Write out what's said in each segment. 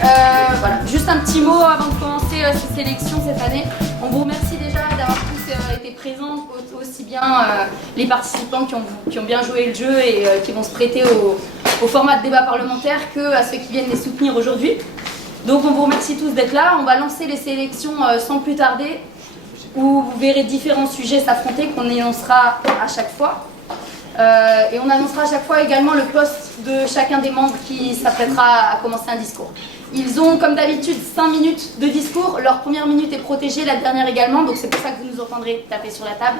Voilà, juste un petit mot avant de commencer ces sélections cette année. On vous remercie déjà d'avoir tous été présents, aussi bien les participants qui ont bien joué le jeu et qui vont se prêter au format de débat parlementaire que à ceux qui viennent les soutenir aujourd'hui. Donc on vous remercie tous d'être là. On va lancer les sélections sans plus tarder, où vous verrez différents sujets s'affronter qu'on énoncera à chaque fois. Et on annoncera à chaque fois également le poste de chacun des membres qui s'apprêtera à commencer un discours. Ils ont comme d'habitude 5 minutes de discours, leur première minute est protégée, la dernière également, donc c'est pour ça que vous nous entendrez taper sur la table.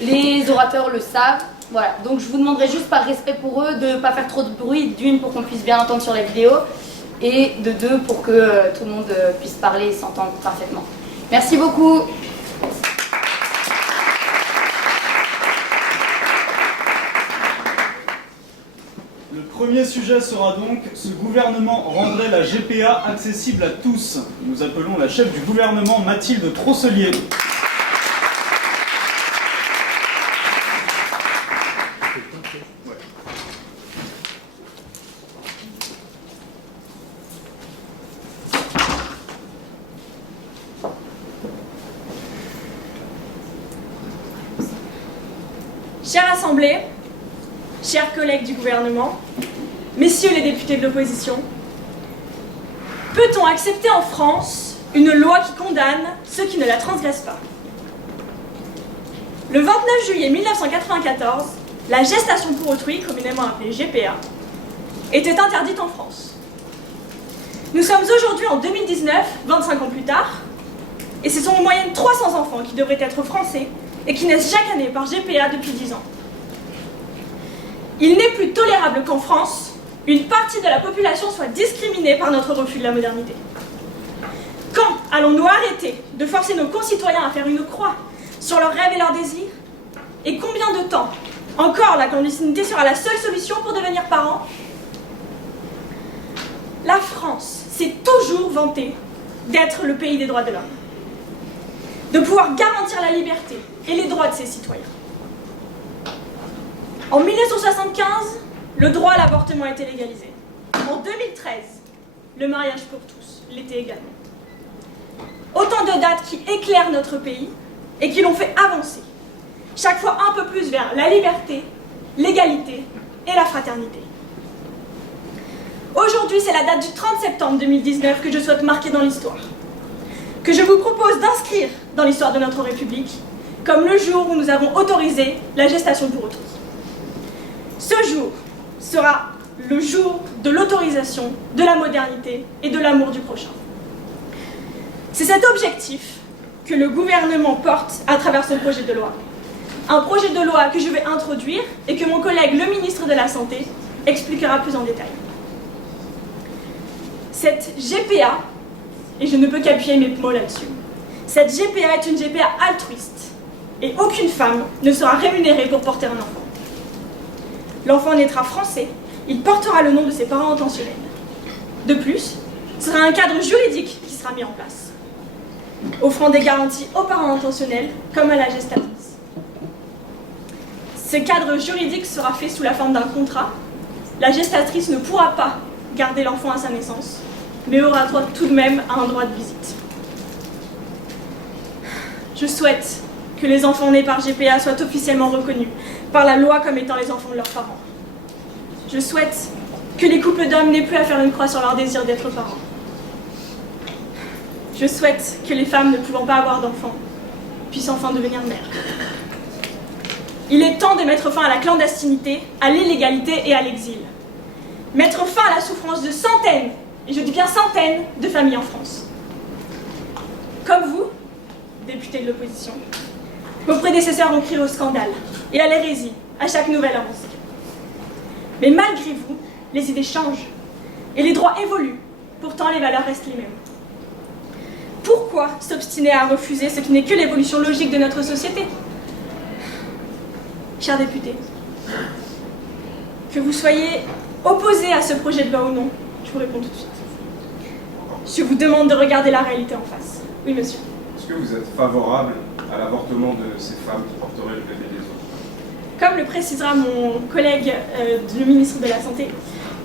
Les orateurs le savent, voilà. Donc je vous demanderai juste par respect pour eux de ne pas faire trop de bruit, d'une pour qu'on puisse bien entendre sur la vidéo, et de deux pour que tout le monde puisse parler et s'entendre parfaitement. Merci beaucoup. Le premier sujet sera donc « Ce gouvernement rendrait la GPA accessible à tous ». Nous appelons la chef du gouvernement, Mathilde Trosselier. Chère Assemblée, chers collègues du gouvernement, messieurs les députés de l'opposition, peut-on accepter en France une loi qui condamne ceux qui ne la transgressent pas? Le 29 juillet 1994, la gestation pour autrui, communément appelée GPA, était interdite en France. Nous sommes aujourd'hui en 2019, 25 ans plus tard, et ce sont en moyenne 300 enfants qui devraient être français et qui naissent chaque année par GPA depuis 10 ans. Il n'est plus tolérable qu'en France, une partie de la population soit discriminée par notre refus de la modernité. Quand allons-nous arrêter de forcer nos concitoyens à faire une croix sur leurs rêves et leurs désirs? Et combien de temps encore la clandestinité sera la seule solution pour devenir parent? La France s'est toujours vantée d'être le pays des droits de l'homme, de pouvoir garantir la liberté et les droits de ses citoyens. En 1975, le droit à l'avortement a été légalisé. En 2013, le mariage pour tous l'était également. Autant de dates qui éclairent notre pays et qui l'ont fait avancer, chaque fois un peu plus vers la liberté, l'égalité et la fraternité. Aujourd'hui, c'est la date du 30 septembre 2019 que je souhaite marquer dans l'histoire, que je vous propose d'inscrire dans l'histoire de notre République comme le jour où nous avons autorisé la gestation pour autrui. Ce jour sera le jour de l'autorisation, de la modernité et de l'amour du prochain. C'est cet objectif que le gouvernement porte à travers son projet de loi. Un projet de loi que je vais introduire et que mon collègue, le ministre de la Santé, expliquera plus en détail. Cette GPA, et je ne peux qu'appuyer mes mots là-dessus, cette GPA est une GPA altruiste et aucune femme ne sera rémunérée pour porter un enfant. L'enfant naîtra français, il portera le nom de ses parents intentionnels. De plus, ce sera un cadre juridique qui sera mis en place, offrant des garanties aux parents intentionnels comme à la gestatrice. Ce cadre juridique sera fait sous la forme d'un contrat. La gestatrice ne pourra pas garder l'enfant à sa naissance, mais aura droit tout de même à un droit de visite. Je souhaite que les enfants nés par GPA soient officiellement reconnus par la loi comme étant les enfants de leurs parents. Je souhaite que les couples d'hommes n'aient plus à faire une croix sur leur désir d'être parents. Je souhaite que les femmes ne pouvant pas avoir d'enfants puissent enfin devenir mères. Il est temps de mettre fin à la clandestinité, à l'illégalité et à l'exil. Mettre fin à la souffrance de centaines, et je dis bien centaines, de familles en France. Comme vous, députés de l'opposition, vos prédécesseurs ont crié au scandale et à l'hérésie à chaque nouvelle avancée. Mais malgré vous, les idées changent et les droits évoluent, pourtant les valeurs restent les mêmes. Pourquoi s'obstiner à refuser ce qui n'est que l'évolution logique de notre société? Chers députés, que vous soyez opposés à ce projet de loi ou non, je vous réponds tout de suite. Je vous demande de regarder la réalité en face. Oui, monsieur. Est-ce que vous êtes favorable à l'avortement de ces femmes qui porteraient le bébé des autres? Comme le précisera mon collègue, le ministre de la Santé,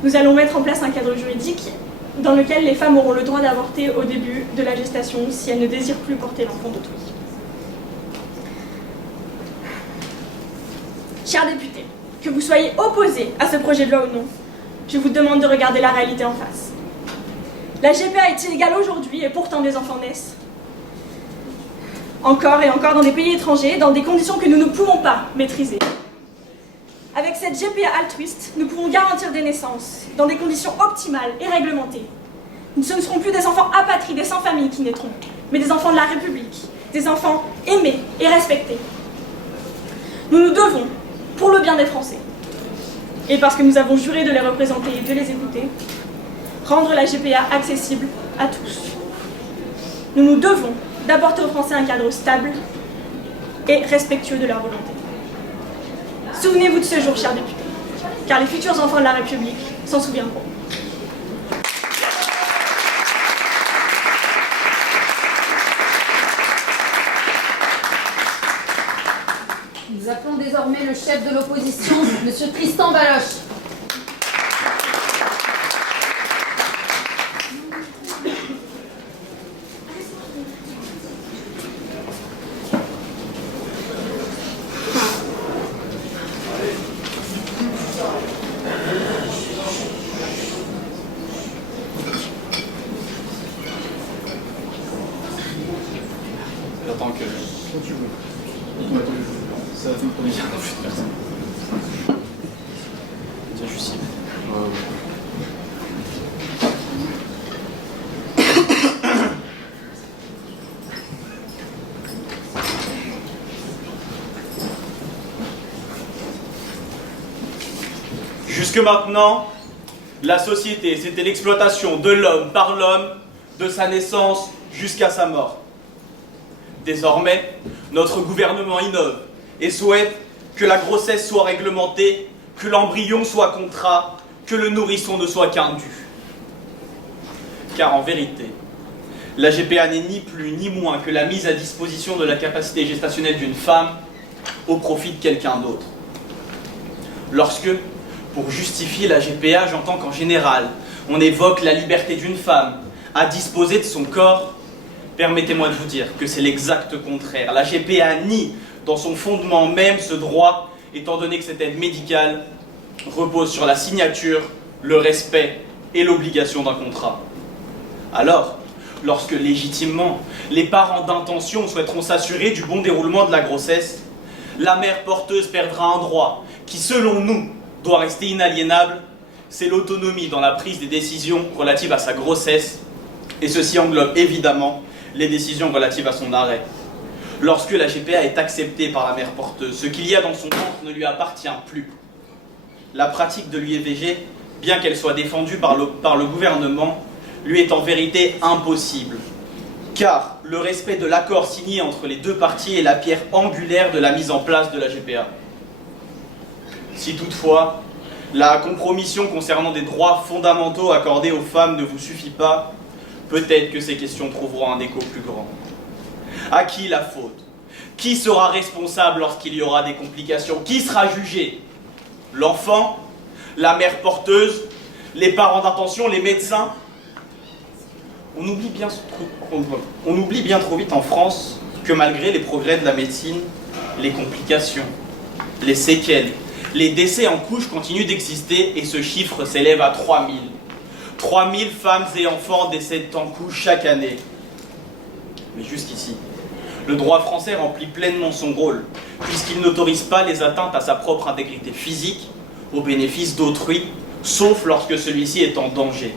nous allons mettre en place un cadre juridique dans lequel les femmes auront le droit d'avorter au début de la gestation si elles ne désirent plus porter l'enfant d'autrui. Chers députés, que vous soyez opposés à ce projet de loi ou non, je vous demande de regarder la réalité en face. La GPA est illégale aujourd'hui et pourtant des enfants naissent. Encore et encore dans des pays étrangers, dans des conditions que nous ne pouvons pas maîtriser. Avec cette GPA altruiste, nous pouvons garantir des naissances dans des conditions optimales et réglementées. Ce ne seront plus des enfants apatrides et sans famille qui naîtront, mais des enfants de la République, des enfants aimés et respectés. Nous nous devons, pour le bien des Français, et parce que nous avons juré de les représenter et de les écouter, rendre la GPA accessible à tous. Nous nous devons d'apporter aux Français un cadre stable et respectueux de leur volonté. Souvenez-vous de ce jour, chers députés, car les futurs enfants de la République s'en souviendront. Nous appelons désormais le chef de l'opposition, M. Tristan Baloche. J'attends que... Quand tu veux. Ouais, ça va te prendre bien plus de personne. Tiens, je suis cible. Jusque maintenant, la société, c'était l'exploitation de l'homme par l'homme, de sa naissance jusqu'à sa mort. Désormais, notre gouvernement innove et souhaite que la grossesse soit réglementée, que l'embryon soit contrat, que le nourrisson ne soit qu'un dû. Car en vérité, la GPA n'est ni plus ni moins que la mise à disposition de la capacité gestationnelle d'une femme au profit de quelqu'un d'autre. Lorsque, pour justifier la GPA, j'entends qu'en général, on évoque la liberté d'une femme à disposer de son corps, permettez-moi de vous dire que c'est l'exact contraire. La GPA nie dans son fondement même ce droit, étant donné que cette aide médicale repose sur la signature, le respect et l'obligation d'un contrat. Alors, lorsque légitimement, les parents d'intention souhaiteront s'assurer du bon déroulement de la grossesse, la mère porteuse perdra un droit qui, selon nous, doit rester inaliénable, c'est l'autonomie dans la prise des décisions relatives à sa grossesse, et ceci englobe évidemment les décisions relatives à son arrêt. Lorsque la GPA est acceptée par la mère porteuse, ce qu'il y a dans son ventre ne lui appartient plus. La pratique de l'IVG, bien qu'elle soit défendue par le gouvernement, lui est en vérité impossible. Car le respect de l'accord signé entre les deux parties est la pierre angulaire de la mise en place de la GPA. Si toutefois, la compromission concernant des droits fondamentaux accordés aux femmes ne vous suffit pas, peut-être que ces questions trouveront un écho plus grand. À qui la faute? Qui sera responsable lorsqu'il y aura des complications? Qui sera jugé? L'enfant? La mère porteuse? Les parents d'intention? Les médecins? On oublie bien trop vite en France que malgré les progrès de la médecine, les complications, les séquelles, les décès en couches continuent d'exister et ce chiffre s'élève à 3000. 3000 femmes et enfants décèdent en couches chaque année. Mais jusqu'ici, le droit français remplit pleinement son rôle, puisqu'il n'autorise pas les atteintes à sa propre intégrité physique au bénéfice d'autrui, sauf lorsque celui-ci est en danger.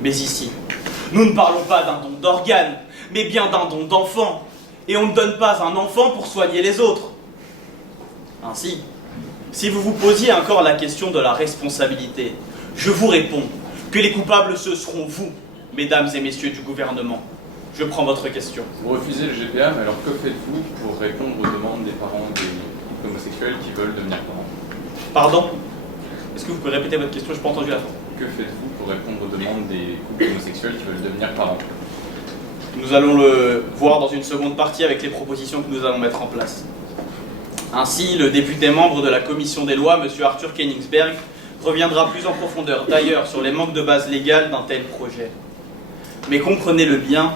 Mais ici, nous ne parlons pas d'un don d'organes, mais bien d'un don d'enfant, et on ne donne pas un enfant pour soigner les autres. Ainsi, si vous vous posiez encore la question de la responsabilité, je vous réponds que les coupables ce seront vous, mesdames et messieurs du gouvernement. Je prends votre question. Vous refusez le GPA, mais alors que faites-vous pour répondre aux demandes des parents des homosexuels qui veulent devenir parents? Pardon? Est-ce que vous pouvez répéter votre question? Je n'ai pas entendu la fin. Que faites-vous pour répondre aux demandes des couples homosexuels qui veulent devenir parents? Nous allons le voir dans une seconde partie avec les propositions que nous allons mettre en place. Ainsi, le député membre de la commission des lois, M. Arthur Koenigsberg, reviendra plus en profondeur d'ailleurs sur les manques de base légale d'un tel projet. Mais comprenez-le bien,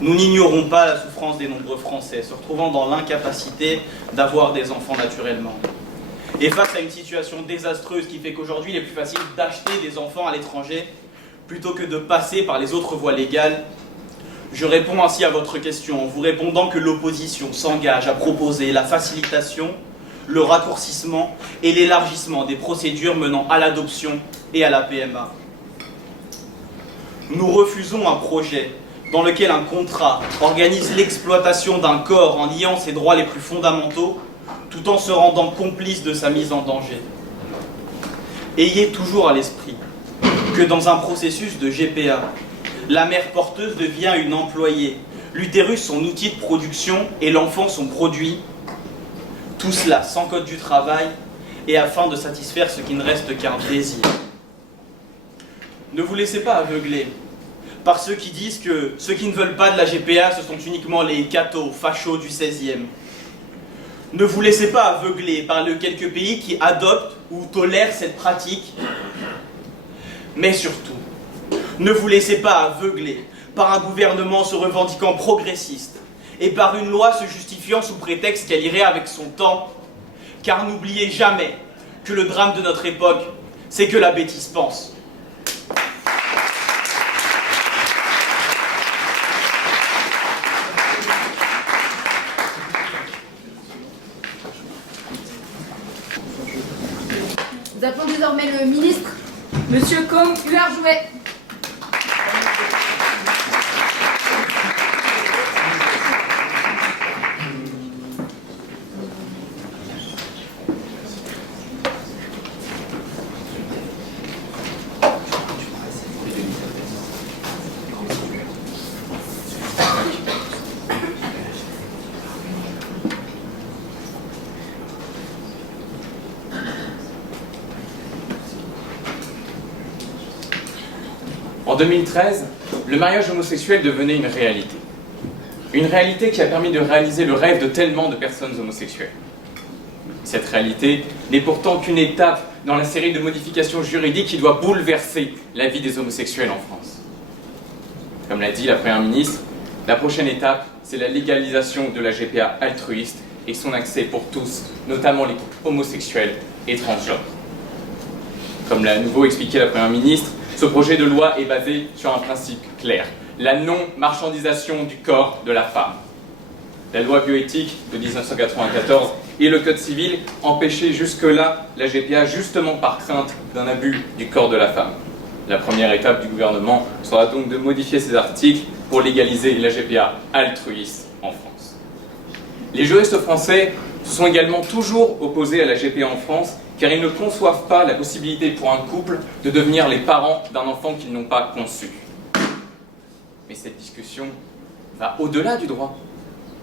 nous n'ignorons pas la souffrance des nombreux Français se retrouvant dans l'incapacité d'avoir des enfants naturellement. Et face à une situation désastreuse qui fait qu'aujourd'hui il est plus facile d'acheter des enfants à l'étranger plutôt que de passer par les autres voies légales, je réponds ainsi à votre question en vous répondant que l'opposition s'engage à proposer la facilitation, le raccourcissement et l'élargissement des procédures menant à l'adoption et à la PMA. Nous refusons un projet dans lequel un contrat organise l'exploitation d'un corps en niant ses droits les plus fondamentaux tout en se rendant complice de sa mise en danger. Ayez toujours à l'esprit que dans un processus de GPA, la mère porteuse devient une employée, l'utérus son outil de production et l'enfant son produit, tout cela sans code du travail et afin de satisfaire ce qui ne reste qu'un désir. Ne vous laissez pas aveugler par ceux qui disent que ceux qui ne veulent pas de la GPA, ce sont uniquement les cathos, fachos du 16e. Ne vous laissez pas aveugler par les quelques pays qui adoptent ou tolèrent cette pratique. Mais surtout, ne vous laissez pas aveugler par un gouvernement se revendiquant progressiste et par une loi se justifiant sous prétexte qu'elle irait avec son temps. Car n'oubliez jamais que le drame de notre époque, c'est que la bêtise pense. Nous appelons désormais le ministre, Monsieur Côme Huarjouet. En 2013, le mariage homosexuel devenait une réalité. Une réalité qui a permis de réaliser le rêve de tellement de personnes homosexuelles. Cette réalité n'est pourtant qu'une étape dans la série de modifications juridiques qui doit bouleverser la vie des homosexuels en France. Comme l'a dit la Première ministre, la prochaine étape, c'est la légalisation de la GPA altruiste et son accès pour tous, notamment les couples homosexuels et transgenres. Comme l'a à nouveau expliqué la Première ministre, ce projet de loi est basé sur un principe clair, la non-marchandisation du corps de la femme. La loi bioéthique de 1994 et le Code civil empêchaient jusque-là la GPA justement par crainte d'un abus du corps de la femme. La première étape du gouvernement sera donc de modifier ces articles pour légaliser la GPA altruiste en France. Les juristes français se sont également toujours opposés à la GPA en France car ils ne conçoivent pas la possibilité pour un couple de devenir les parents d'un enfant qu'ils n'ont pas conçu. Mais cette discussion va au-delà du droit.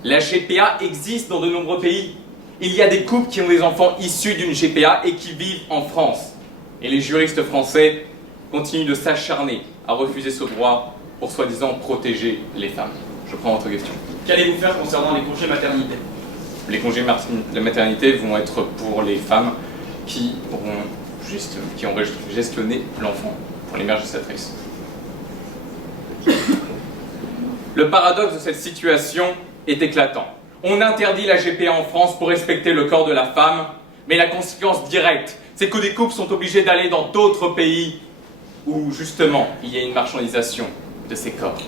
La GPA existe dans de nombreux pays. Il y a des couples qui ont des enfants issus d'une GPA et qui vivent en France. Et les juristes français continuent de s'acharner à refuser ce droit pour soi-disant protéger les femmes. Je prends votre question. Qu'allez-vous faire concernant les congés maternité? Les congés de maternité vont être pour les femmes qui ont gestionné l'enfant, pour les mères gestatrices. Le paradoxe de cette situation est éclatant. On interdit la GPA en France pour respecter le corps de la femme, mais la conséquence directe, c'est que des couples sont obligés d'aller dans d'autres pays où, justement, il y a une marchandisation de ces corps.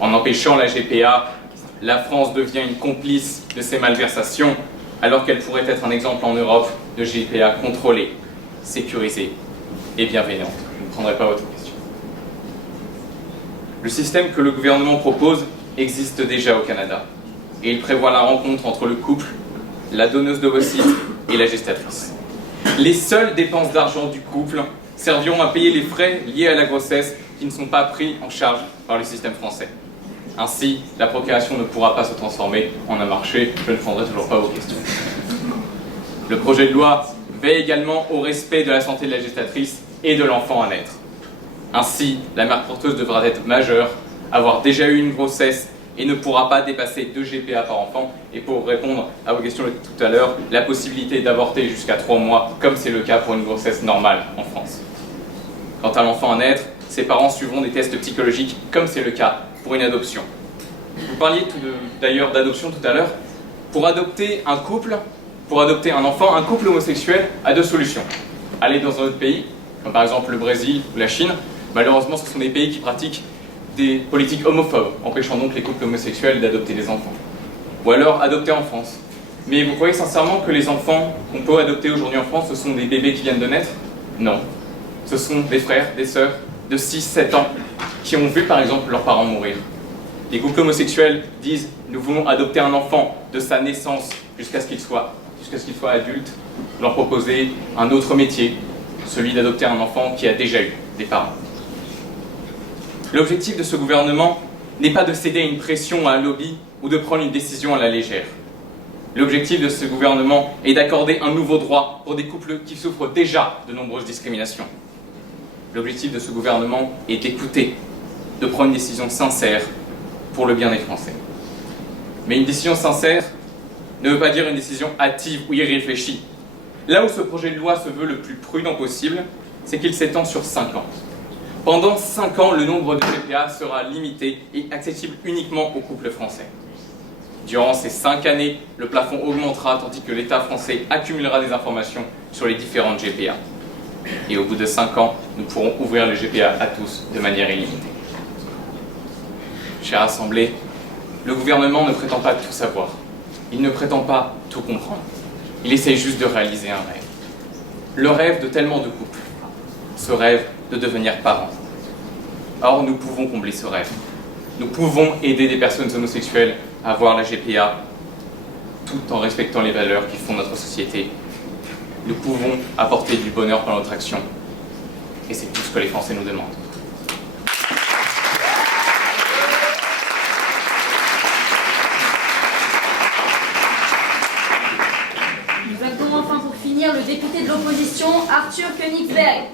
En empêchant la GPA, la France devient une complice de ces malversations, alors qu'elle pourrait être un exemple en Europe de GPA contrôlée, sécurisée et bienveillante. Je ne prendrai pas votre question. Le système que le gouvernement propose existe déjà au Canada, et il prévoit la rencontre entre le couple, la donneuse d'ovocytes et la gestatrice. Les seules dépenses d'argent du couple serviront à payer les frais liés à la grossesse qui ne sont pas pris en charge par le système français. Ainsi, la procréation ne pourra pas se transformer en un marché. Je ne prendrai toujours pas vos questions. Le projet de loi veille également au respect de la santé de la gestatrice et de l'enfant à naître. Ainsi, la mère porteuse devra être majeure, avoir déjà eu une grossesse et ne pourra pas dépasser 2 GPA par enfant. Et pour répondre à vos questions de tout à l'heure, la possibilité d'avorter jusqu'à 3 mois, comme c'est le cas pour une grossesse normale en France. Quant à l'enfant à naître, ses parents suivront des tests psychologiques, comme c'est le cas pour une adoption. Vous parliez d'ailleurs d'adoption tout à l'heure. Pour adopter un couple, pour adopter un enfant, un couple homosexuel a 2 solutions. Aller dans un autre pays, comme par exemple le Brésil ou la Chine. Malheureusement, ce sont des pays qui pratiquent des politiques homophobes, empêchant donc les couples homosexuels d'adopter des enfants. Ou alors adopter en France. Mais vous croyez sincèrement que les enfants qu'on peut adopter aujourd'hui en France, ce sont des bébés qui viennent de naître? Non. Ce sont des frères, des sœurs de 6-7 ans qui ont vu par exemple leurs parents mourir. Les couples homosexuels disent « nous voulons adopter un enfant de sa naissance jusqu'à ce qu'il soit adulte, leur proposer un autre métier, celui d'adopter un enfant qui a déjà eu des parents. » L'objectif de ce gouvernement n'est pas de céder à une pression, à un lobby ou de prendre une décision à la légère. L'objectif de ce gouvernement est d'accorder un nouveau droit pour des couples qui souffrent déjà de nombreuses discriminations. L'objectif de ce gouvernement est d'écouter, de prendre une décision sincère pour le bien des Français. Mais une décision sincère ne veut pas dire une décision hâtive ou irréfléchie. Là où ce projet de loi se veut le plus prudent possible, c'est qu'il s'étend sur 5 ans. Pendant 5 ans, le nombre de GPA sera limité et accessible uniquement aux couples français. Durant ces 5 années, le plafond augmentera tandis que l'État français accumulera des informations sur les différentes GPA. Et au bout de 5 ans, nous pourrons ouvrir le GPA à tous de manière illimitée. Chère Assemblée, le gouvernement ne prétend pas tout savoir. Il ne prétend pas tout comprendre. Il essaie juste de réaliser un rêve. Le rêve de tellement de couples. Ce rêve de devenir parents. Or, nous pouvons combler ce rêve. Nous pouvons aider des personnes homosexuelles à avoir la GPA tout en respectant les valeurs qui font notre société. Nous pouvons apporter du bonheur par notre action. Et c'est tout ce que les Français nous demandent. Nous avons enfin pour finir le député de l'opposition, Arthur Koenigsberg.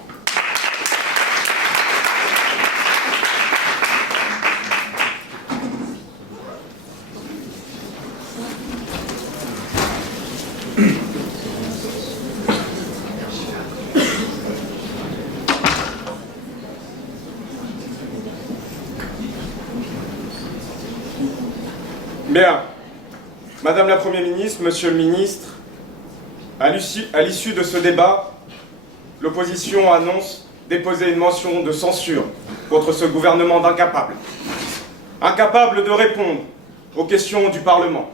Bien. Madame la Première ministre, Monsieur le ministre, à l'issue de ce débat, l'opposition annonce déposer une motion de censure contre ce gouvernement d'incapables. Incapable de répondre aux questions du Parlement.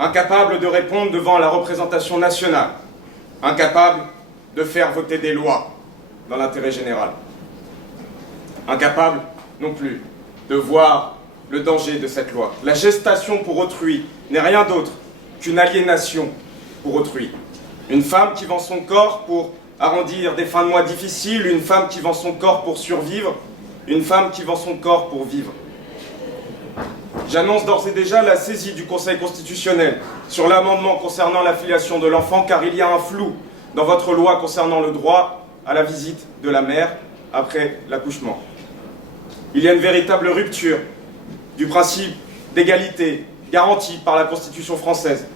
Incapable de répondre devant la représentation nationale. Incapable de faire voter des lois dans l'intérêt général. Incapable non plus de voir le danger de cette loi. La gestation pour autrui n'est rien d'autre qu'une aliénation pour autrui. Une femme qui vend son corps pour arrondir des fins de mois difficiles, une femme qui vend son corps pour survivre, une femme qui vend son corps pour vivre. J'annonce d'ores et déjà la saisie du Conseil constitutionnel sur l'amendement concernant la filiation de l'enfant, car il y a un flou dans votre loi concernant le droit à la visite de la mère après l'accouchement. Il y a une véritable rupture du principe d'égalité garanti par la Constitution française.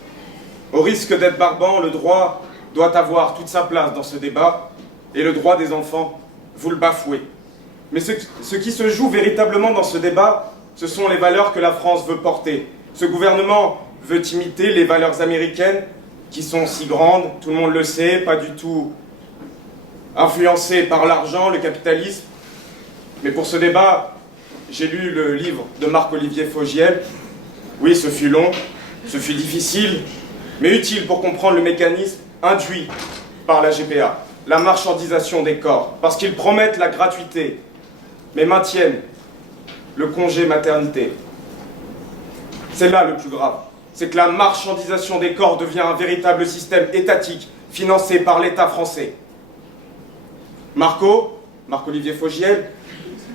Au risque d'être barbant, le droit doit avoir toute sa place dans ce débat, et le droit des enfants, vous le bafouez. Mais ce qui se joue véritablement dans ce débat, ce sont les valeurs que la France veut porter. Ce gouvernement veut imiter les valeurs américaines, qui sont si grandes, tout le monde le sait, pas du tout influencées par l'argent, le capitalisme. Mais pour ce débat, j'ai lu le livre de Marc-Olivier Fogiel. Oui, ce fut long, ce fut difficile, mais utile pour comprendre le mécanisme induit par la GPA, la marchandisation des corps, parce qu'ils promettent la gratuité, mais maintiennent le congé maternité. C'est là le plus grave, c'est que la marchandisation des corps devient un véritable système étatique financé par l'État français. Marc-Olivier Fogiel,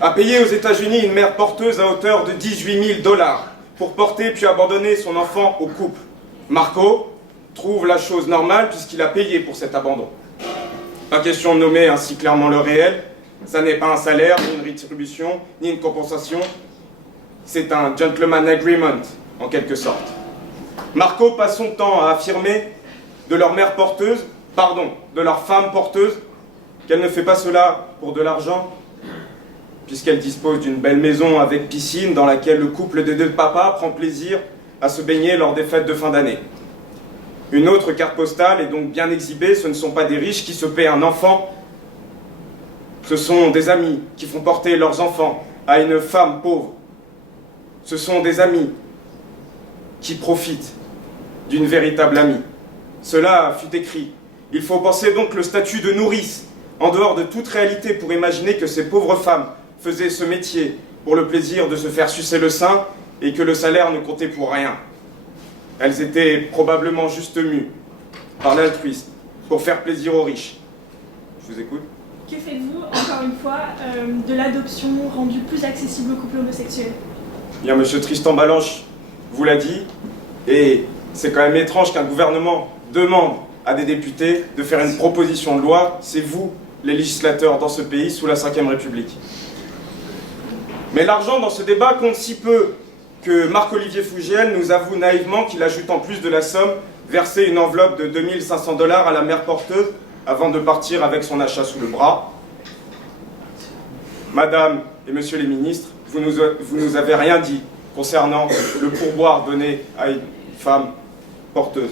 a payé aux États-Unis une mère porteuse à hauteur de 18 000 $ pour porter puis abandonner son enfant au couple. Marco trouve la chose normale puisqu'il a payé pour cet abandon. Pas question de nommer ainsi clairement le réel. Ça n'est pas un salaire, ni une rétribution, ni une compensation. C'est un gentleman agreement, en quelque sorte. Marco passe son temps à affirmer de leur mère porteuse, pardon, de leur femme porteuse, qu'elle ne fait pas cela pour de l'argent, puisqu'elle dispose d'une belle maison avec piscine dans laquelle le couple des deux papas prend plaisir à se baigner lors des fêtes de fin d'année. Une autre carte postale est donc bien exhibée, ce ne sont pas des riches qui se paient un enfant, ce sont des amis qui font porter leurs enfants à une femme pauvre. Ce sont des amis qui profitent d'une véritable amie. Cela fut écrit. Il faut penser donc le statut de nourrice en dehors de toute réalité pour imaginer que ces pauvres femmes faisaient ce métier pour le plaisir de se faire sucer le sein et que le salaire ne comptait pour rien. Elles étaient probablement juste mues par l'altruisme pour faire plaisir aux riches. Je vous écoute. Que faites-vous, encore une fois, de l'adoption rendue plus accessible aux couples homosexuels? Bien, monsieur Tristan Balanche vous l'a dit, et c'est quand même étrange qu'un gouvernement demande à des députés de faire une proposition de loi. C'est vous, les législateurs dans ce pays, sous la Ve République. Mais l'argent dans ce débat compte si peu que Marc-Olivier Fougiel nous avoue naïvement qu'il ajoute en plus de la somme versé une enveloppe de 2 500 $ à la mère porteuse avant de partir avec son achat sous le bras. Madame et monsieur les ministres, vous nous avez rien dit concernant le pourboire donné à une femme porteuse.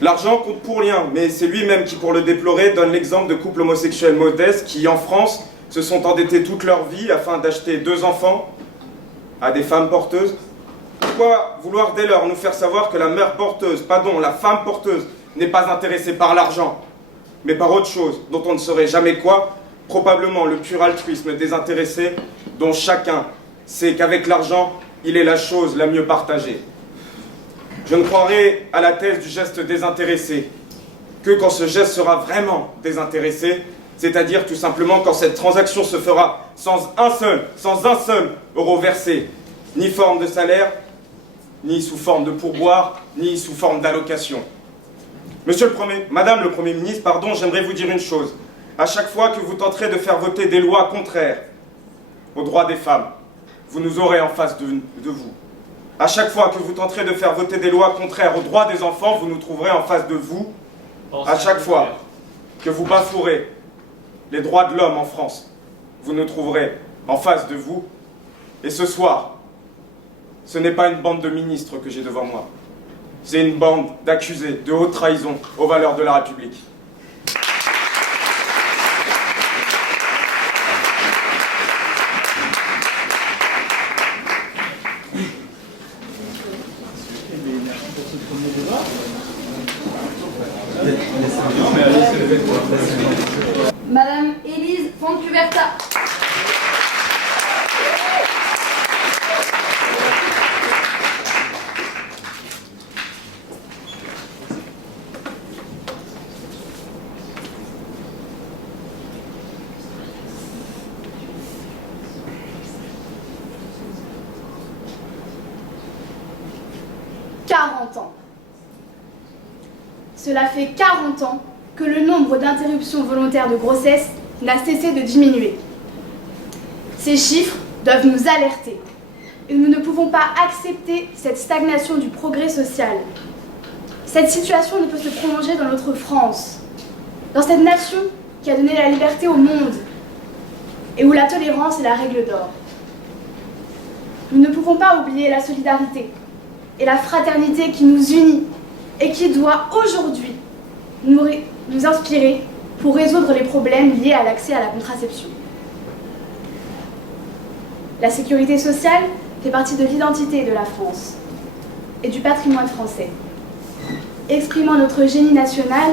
L'argent compte pour rien, mais c'est lui-même qui, pour le déplorer, donne l'exemple de couples homosexuels modestes qui, en France, se sont endettés toute leur vie afin d'acheter 2 enfants à des femmes porteuses. Pourquoi vouloir dès lors nous faire savoir que la mère porteuse, pardon, la femme porteuse, n'est pas intéressée par l'argent, mais par autre chose, dont on ne saurait jamais quoi, probablement le pur altruisme désintéressé, dont chacun sait qu'avec l'argent, il est la chose la mieux partagée. Je ne croirai à la thèse du geste désintéressé que quand ce geste sera vraiment désintéressé, c'est-à-dire tout simplement quand cette transaction se fera sans un seul euro versé, ni forme de salaire, ni sous forme de pourboire, ni sous forme d'allocation. Madame le Premier ministre, pardon, j'aimerais vous dire une chose. À chaque fois que vous tenterez de faire voter des lois contraires aux droits des femmes, vous nous aurez en face de vous. À chaque fois que vous tenterez de faire voter des lois contraires aux droits des enfants, vous nous trouverez en face de vous. À chaque fois que vous bafouerez les droits de l'homme en France, vous nous trouverez en face de vous. Et ce soir, ce n'est pas une bande de ministres que j'ai devant moi. C'est une bande d'accusés de haute trahison aux valeurs de la République. Madame Élise Fontcuberta. Cela fait 40 ans que le nombre d'interruptions volontaires de grossesse n'a cessé de diminuer. Ces chiffres doivent nous alerter et nous ne pouvons pas accepter cette stagnation du progrès social. Cette situation ne peut se prolonger dans notre France, dans cette nation qui a donné la liberté au monde et où la tolérance est la règle d'or. Nous ne pouvons pas oublier la solidarité et la fraternité qui nous unit et qui doit aujourd'hui nous inspirer pour résoudre les problèmes liés à l'accès à la contraception. La sécurité sociale fait partie de l'identité de la France et du patrimoine français. Exprimant notre génie national,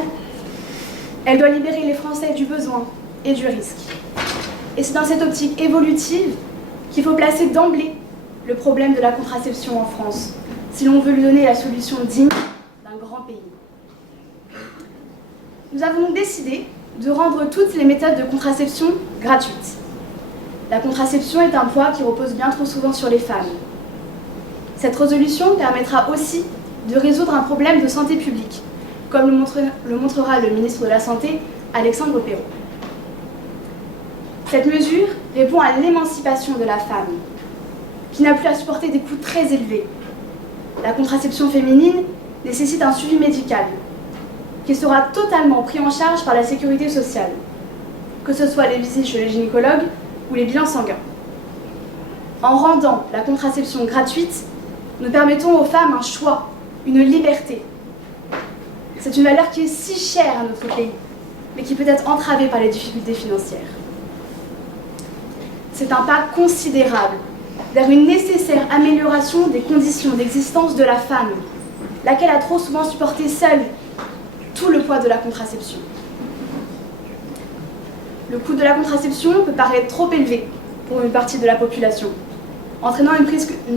elle doit libérer les Français du besoin et du risque. Et c'est dans cette optique évolutive qu'il faut placer d'emblée le problème de la contraception en France, si l'on veut lui donner la solution digne d'un grand pays. Nous avons donc décidé de rendre toutes les méthodes de contraception gratuites. La contraception est un poids qui repose bien trop souvent sur les femmes. Cette résolution permettra aussi de résoudre un problème de santé publique, comme le montrera le ministre de la Santé, Alexandre Perrault. Cette mesure répond à l'émancipation de la femme, qui n'a plus à supporter des coûts très élevés. La contraception féminine nécessite un suivi médical, qui sera totalement pris en charge par la sécurité sociale, que ce soit les visites chez le gynécologue ou les bilans sanguins. En rendant la contraception gratuite, nous permettons aux femmes un choix, une liberté. C'est une valeur qui est si chère à notre pays, mais qui peut être entravée par les difficultés financières. C'est un pas considérable vers une nécessaire amélioration des conditions d'existence de la femme, laquelle a trop souvent supporté seule tout le poids de la contraception. Le coût de la contraception peut paraître trop élevé pour une partie de la population, entraînant une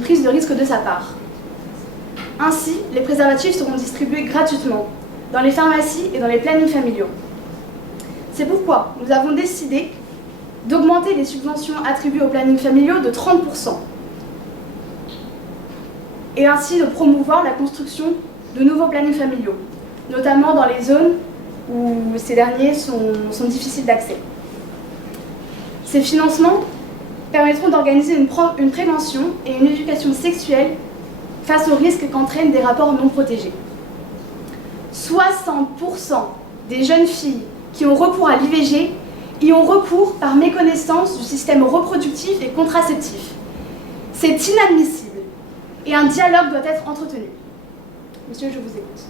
prise de risque de sa part. Ainsi, les préservatifs seront distribués gratuitement dans les pharmacies et dans les plannings familiaux. C'est pourquoi nous avons décidé d'augmenter les subventions attribuées aux plannings familiaux de 30%, et ainsi de promouvoir la construction de nouveaux plannings familiaux, notamment dans les zones où ces derniers sont difficiles d'accès. Ces financements permettront d'organiser une prévention et une éducation sexuelle face aux risques qu'entraînent des rapports non protégés. 60% des jeunes filles qui ont recours à l'IVG y ont recours par méconnaissance du système reproductif et contraceptif. C'est inadmissible et un dialogue doit être entretenu. Monsieur, je vous écoute.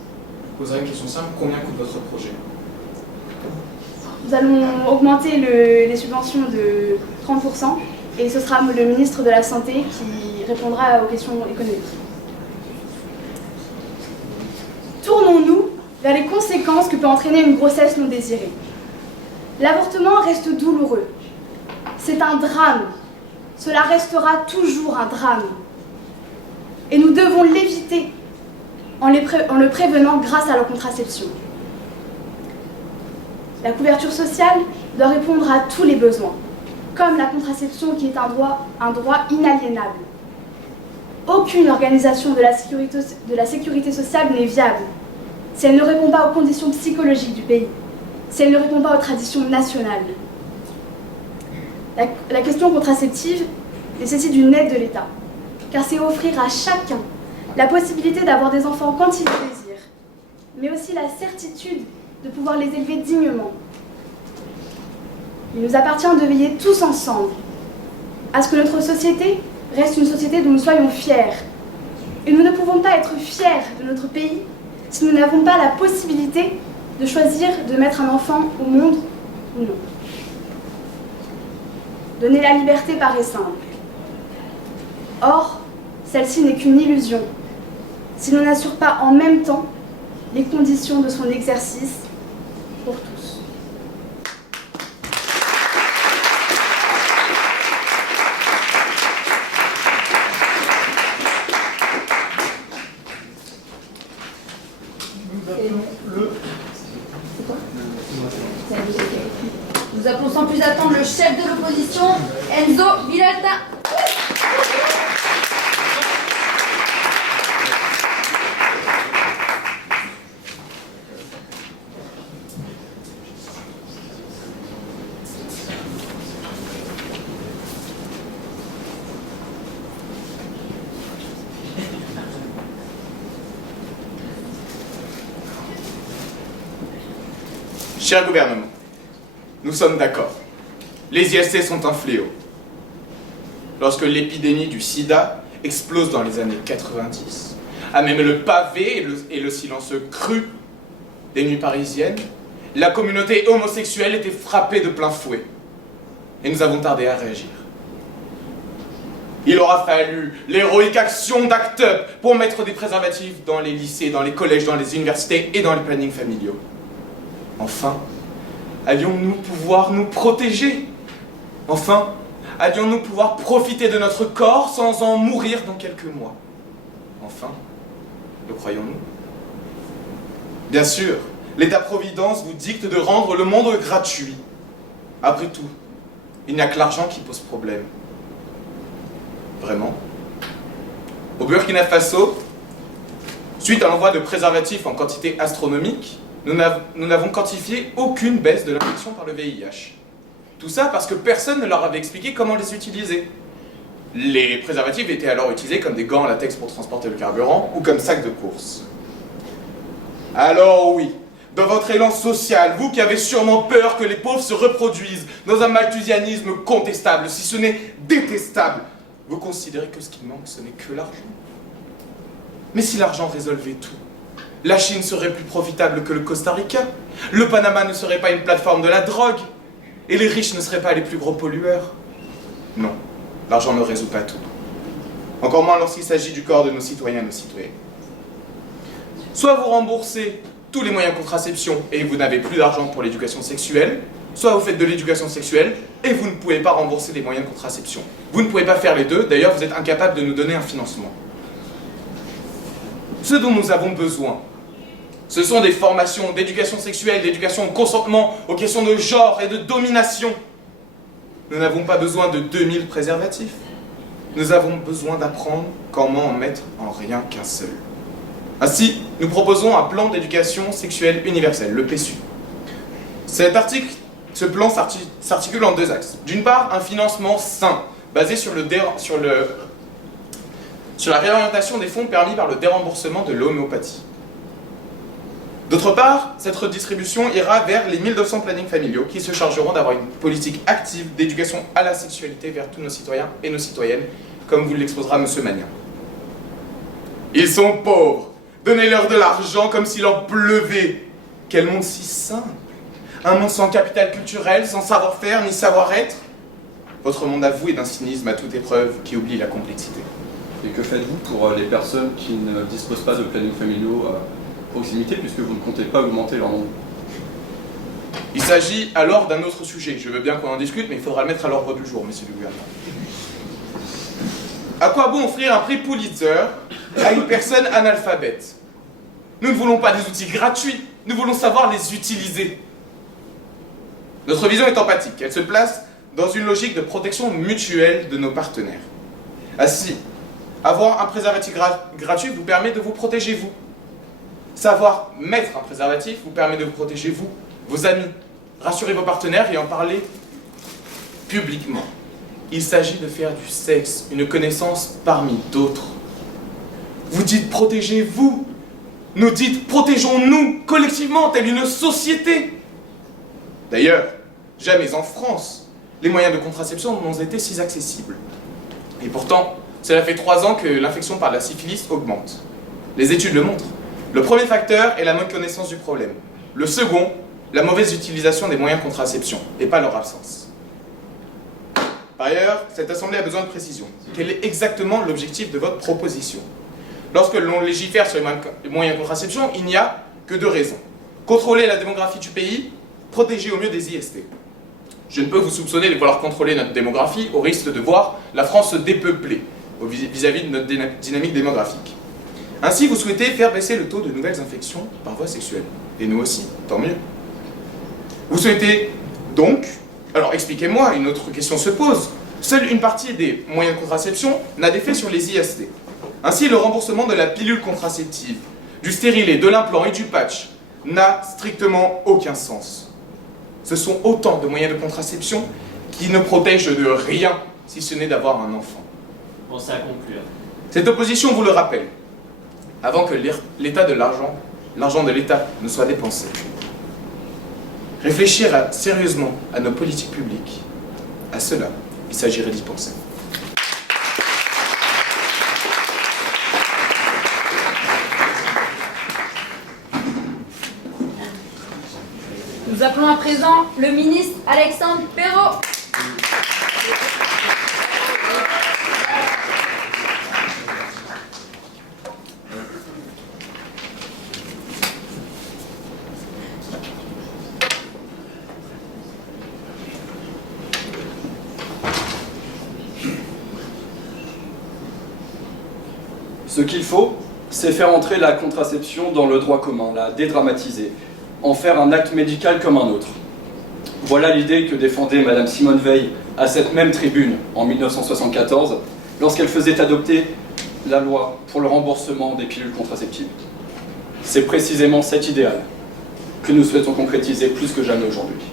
Je poserai une question simple, combien coûte votre projet? Nous allons augmenter les subventions de 30% et ce sera le ministre de la Santé qui répondra aux questions économiques. Tournons-nous vers les conséquences que peut entraîner une grossesse non désirée. L'avortement reste douloureux. C'est un drame. Cela restera toujours un drame. Et nous devons l'éviter en le prévenant grâce à la contraception. La couverture sociale doit répondre à tous les besoins, comme la contraception qui est un droit inaliénable. Aucune organisation de la sécurité sociale n'est viable si elle ne répond pas aux conditions psychologiques du pays, si elle ne répond pas aux traditions nationales. La question contraceptive nécessite une aide de l'État, car c'est offrir à chacun la possibilité d'avoir des enfants quand il le désire, mais aussi la certitude de pouvoir les élever dignement. Il nous appartient de veiller tous ensemble à ce que notre société reste une société dont nous soyons fiers. Et nous ne pouvons pas être fiers de notre pays si nous n'avons pas la possibilité de choisir de mettre un enfant au monde ou non. Donner la liberté paraît simple. Or, celle-ci n'est qu'une illusion si l'on n'assure pas en même temps les conditions de son exercice pour tous. Nous appelons sans plus attendre le chef de l'opposition, Enzo Villalta. Cher gouvernement, nous sommes d'accord. Les IST sont un fléau. Lorsque l'épidémie du sida explose dans les années 90, à même le pavé et le silence cru des nuits parisiennes, la communauté homosexuelle était frappée de plein fouet. Et nous avons tardé à réagir. Il aura fallu l'héroïque action d'Act Up pour mettre des préservatifs dans les lycées, dans les collèges, dans les universités et dans les plannings familiaux. Enfin, allions-nous pouvoir nous protéger? Enfin, allions-nous pouvoir profiter de notre corps sans en mourir dans quelques mois? Enfin, le croyons-nous? Bien sûr, l'État-providence vous dicte de rendre le monde gratuit. Après tout, il n'y a que l'argent qui pose problème. Vraiment? Au Burkina Faso, suite à l'envoi de préservatifs en quantité astronomique, nous n'avons quantifié aucune baisse de l'infection par le VIH. Tout ça parce que personne ne leur avait expliqué comment les utiliser. Les préservatifs étaient alors utilisés comme des gants en latex pour transporter le carburant ou comme sacs de course. Alors oui, dans votre élan social, vous qui avez sûrement peur que les pauvres se reproduisent dans un malthusianisme contestable, si ce n'est détestable, vous considérez que ce qui manque, ce n'est que l'argent. Mais si l'argent résolvait tout, la Chine serait plus profitable que le Costa Rica, le Panama ne serait pas une plateforme de la drogue, et les riches ne seraient pas les plus gros pollueurs. Non, l'argent ne résout pas tout. Encore moins lorsqu'il s'agit du corps de nos citoyens et nos citoyennes. Soit vous remboursez tous les moyens de contraception et vous n'avez plus d'argent pour l'éducation sexuelle, soit vous faites de l'éducation sexuelle et vous ne pouvez pas rembourser les moyens de contraception. Vous ne pouvez pas faire les deux, d'ailleurs vous êtes incapable de nous donner un financement. Ce dont nous avons besoin, ce sont des formations d'éducation sexuelle, d'éducation au consentement, aux questions de genre et de domination. Nous n'avons pas besoin de 2000 préservatifs. Nous avons besoin d'apprendre comment en mettre en rien qu'un seul. Ainsi, nous proposons un plan d'éducation sexuelle universelle, le PSU. Ce plan s'articule en deux axes. D'une part, un financement sain, basé sur la réorientation des fonds permis par le déremboursement de l'homéopathie. D'autre part, cette redistribution ira vers les 1200 plannings familiaux qui se chargeront d'avoir une politique active d'éducation à la sexualité vers tous nos citoyens et nos citoyennes, comme vous l'exposera M. Magnin. Ils sont pauvres. Donnez-leur de l'argent comme s'il en pleuvait. Quel monde si simple. Un monde sans capital culturel, sans savoir-faire ni savoir-être. Votre monde à vous est d'un cynisme à toute épreuve qui oublie la complexité. Et que faites-vous pour les personnes qui ne disposent pas de planning familiaux à proximité, puisque vous ne comptez pas augmenter leur nombre? Il s'agit alors d'un autre sujet. Je veux bien qu'on en discute, mais il faudra le mettre à l'ordre du jour, messieurs le gouvernement. À quoi bon offrir un prix Pulitzer à une personne analphabète? Nous ne voulons pas des outils gratuits, nous voulons savoir les utiliser. Notre vision est empathique, elle se place dans une logique de protection mutuelle de nos partenaires. Ainsi, avoir un préservatif gratuit vous permet de vous protéger vous. Savoir mettre un préservatif vous permet de vous protéger vous, vos amis. Rassurez vos partenaires et en parler publiquement. Il s'agit de faire du sexe une connaissance parmi d'autres. Vous dites protégez-vous. Nous dites protégeons-nous collectivement, telle une société. D'ailleurs, jamais en France, les moyens de contraception n'ont été si accessibles. Et pourtant, cela fait 3 ans que l'infection par la syphilis augmente. Les études le montrent. Le premier facteur est la bonne connaissance du problème. Le second, la mauvaise utilisation des moyens de contraception, et pas leur absence. Par ailleurs, cette Assemblée a besoin de précision. Quel est exactement l'objectif de votre proposition? Lorsque l'on légifère sur les moyens de contraception, il n'y a que 2 raisons. Contrôler la démographie du pays, protéger au mieux des IST. Je ne peux vous soupçonner de vouloir contrôler notre démographie au risque de voir la France se dépeupler vis-à-vis de notre dynamique démographique. Ainsi, vous souhaitez faire baisser le taux de nouvelles infections par voie sexuelle. Et nous aussi, tant mieux. Vous souhaitez donc... Alors expliquez-moi, une autre question se pose. Seule une partie des moyens de contraception n'a d'effet sur les IST. Ainsi, le remboursement de la pilule contraceptive, du stérilet, de l'implant et du patch n'a strictement aucun sens. Ce sont autant de moyens de contraception qui ne protègent de rien, si ce n'est d'avoir un enfant. Pensez à conclure. Cette opposition vous le rappelle. Avant que l'état de l'argent de l'État ne soit dépensé. Réfléchir sérieusement à nos politiques publiques, à cela, il s'agirait d'y penser. Nous appelons à présent le ministre Alexandre Perrault. Ce qu'il faut, c'est faire entrer la contraception dans le droit commun, la dédramatiser, en faire un acte médical comme un autre. Voilà l'idée que défendait Madame Simone Veil à cette même tribune en 1974, lorsqu'elle faisait adopter la loi pour le remboursement des pilules contraceptives. C'est précisément cet idéal que nous souhaitons concrétiser plus que jamais aujourd'hui.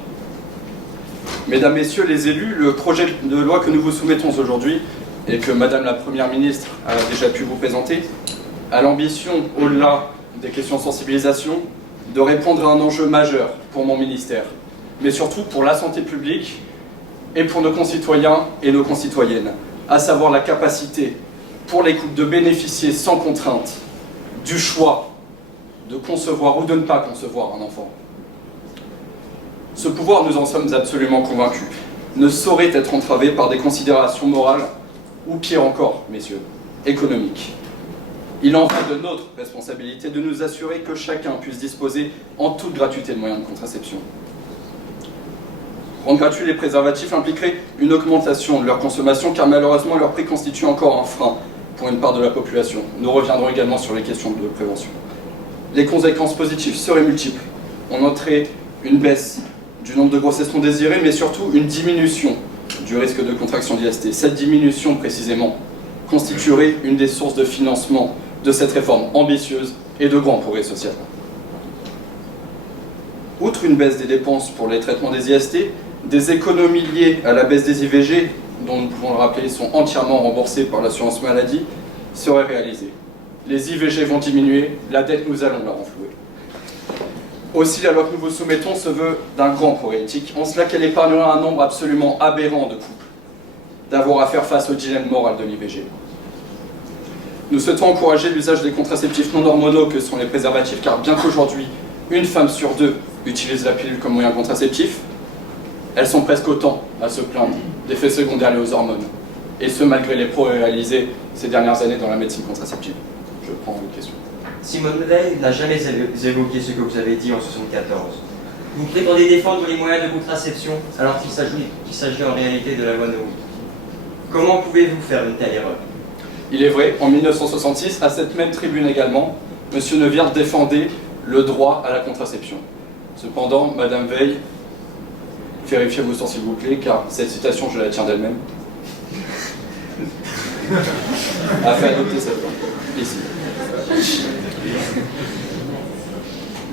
Mesdames, Messieurs les élus, le projet de loi que nous vous soumettons aujourd'hui et que Madame la Première ministre a déjà pu vous présenter a l'ambition, au-delà des questions de sensibilisation, de répondre à un enjeu majeur pour mon ministère, mais surtout pour la santé publique et pour nos concitoyens et nos concitoyennes, à savoir la capacité pour les couples de bénéficier sans contrainte du choix de concevoir ou de ne pas concevoir un enfant. Ce pouvoir, nous en sommes absolument convaincus, ne saurait être entravé par des considérations morales ou pire encore, messieurs, économiques. Il en va de notre responsabilité de nous assurer que chacun puisse disposer en toute gratuité de moyens de contraception. Rendre gratuits les préservatifs impliquerait une augmentation de leur consommation car malheureusement leur prix constitue encore un frein pour une part de la population. Nous reviendrons également sur les questions de prévention. Les conséquences positives seraient multiples. On noterait une baisse du nombre de grossesses non désirées, mais surtout une diminution du risque de contraction d'IST. Cette diminution, précisément, constituerait une des sources de financement de cette réforme ambitieuse et de grand progrès social. Outre une baisse des dépenses pour les traitements des IST, des économies liées à la baisse des IVG, dont nous pouvons le rappeler sont entièrement remboursées par l'assurance maladie, seraient réalisées. Les IVG vont diminuer, la dette nous allons la renflouer. Aussi, la loi que nous vous soumettons se veut d'un grand progrès éthique, en cela qu'elle épargnera un nombre absolument aberrant de couples d'avoir à faire face au dilemme moral de l'IVG. Nous souhaitons encourager l'usage des contraceptifs non hormonaux que sont les préservatifs, car bien qu'aujourd'hui, une femme sur deux utilise la pilule comme moyen contraceptif, elles sont presque autant à se plaindre d'effets secondaires liés aux hormones, et ce malgré les progrès réalisés ces dernières années dans la médecine contraceptive. Je prends une question. Simone Veil n'a jamais évoqué ce que vous avez dit en 1974. Vous prétendez défendre les moyens de contraception alors qu'il s'agit en réalité de la loi Nour. Comment pouvez-vous faire une telle erreur? Il est vrai, en 1966, à cette même tribune également, M. Neuwirth défendait le droit à la contraception. Cependant, Madame Veil, vérifiez vos sources s'il vous plaît, car cette citation, je la tiens d'elle-même, a fait adopter cette loi, ici.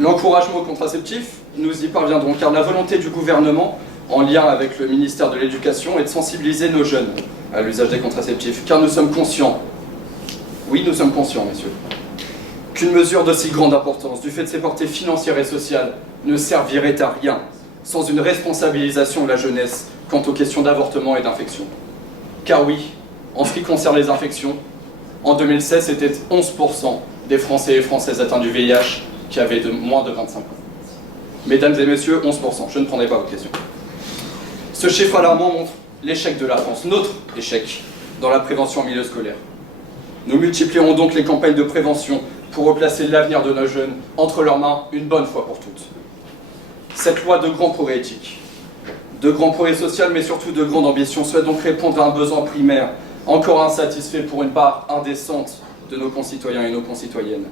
L'encouragement au contraceptif, nous y parviendrons, car la volonté du gouvernement, en lien avec le ministère de l'Éducation, est de sensibiliser nos jeunes à l'usage des contraceptifs, car nous sommes conscients, oui nous sommes conscients messieurs, qu'une mesure de si grande importance, du fait de ses portées financières et sociales, ne servirait à rien sans une responsabilisation de la jeunesse quant aux questions d'avortement et d'infection. Car oui, en ce qui concerne les infections, en 2016, c'était 11% des Français et Françaises atteints du VIH qui avaient moins de 25 ans. Mesdames et messieurs, 11%, je ne prendrai pas votre question. Ce chiffre alarmant montre l'échec de la France, notre échec, dans la prévention en milieu scolaire. Nous multiplierons donc les campagnes de prévention pour replacer l'avenir de nos jeunes entre leurs mains une bonne fois pour toutes. Cette loi de grand progrès éthique, de grand progrès social, mais surtout de grande ambition, souhaite donc répondre à un besoin primaire, encore insatisfait pour une part indécente de nos concitoyens et nos concitoyennes.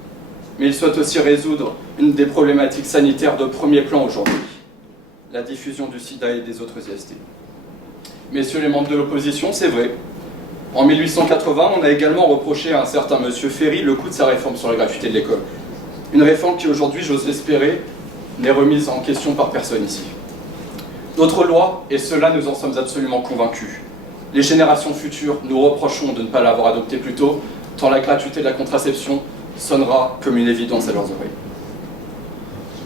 Mais il souhaite aussi résoudre une des problématiques sanitaires de premier plan aujourd'hui, la diffusion du sida et des autres IST. Messieurs les membres de l'opposition, c'est vrai. En 1880, on a également reproché à un certain monsieur Ferry le coût de sa réforme sur la gratuité de l'école. Une réforme qui aujourd'hui, j'ose l'espérer, n'est remise en question par personne ici. Notre loi, et cela nous en sommes absolument convaincus, les générations futures nous reprocheront de ne pas l'avoir adoptée plus tôt, tant la gratuité de la contraception sonnera comme une évidence à leurs oreilles.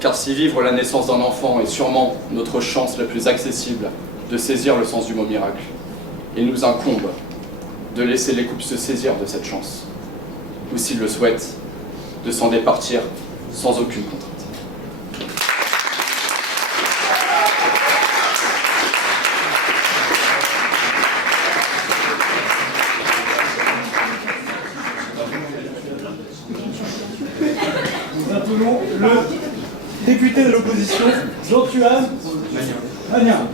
Car si vivre la naissance d'un enfant est sûrement notre chance la plus accessible de saisir le sens du mot miracle, il nous incombe de laisser les couples se saisir de cette chance, ou s'ils le souhaitent, de s'en départir sans aucune contrainte. Nous appelons le député de l'opposition, Jean-Tuan Magnin.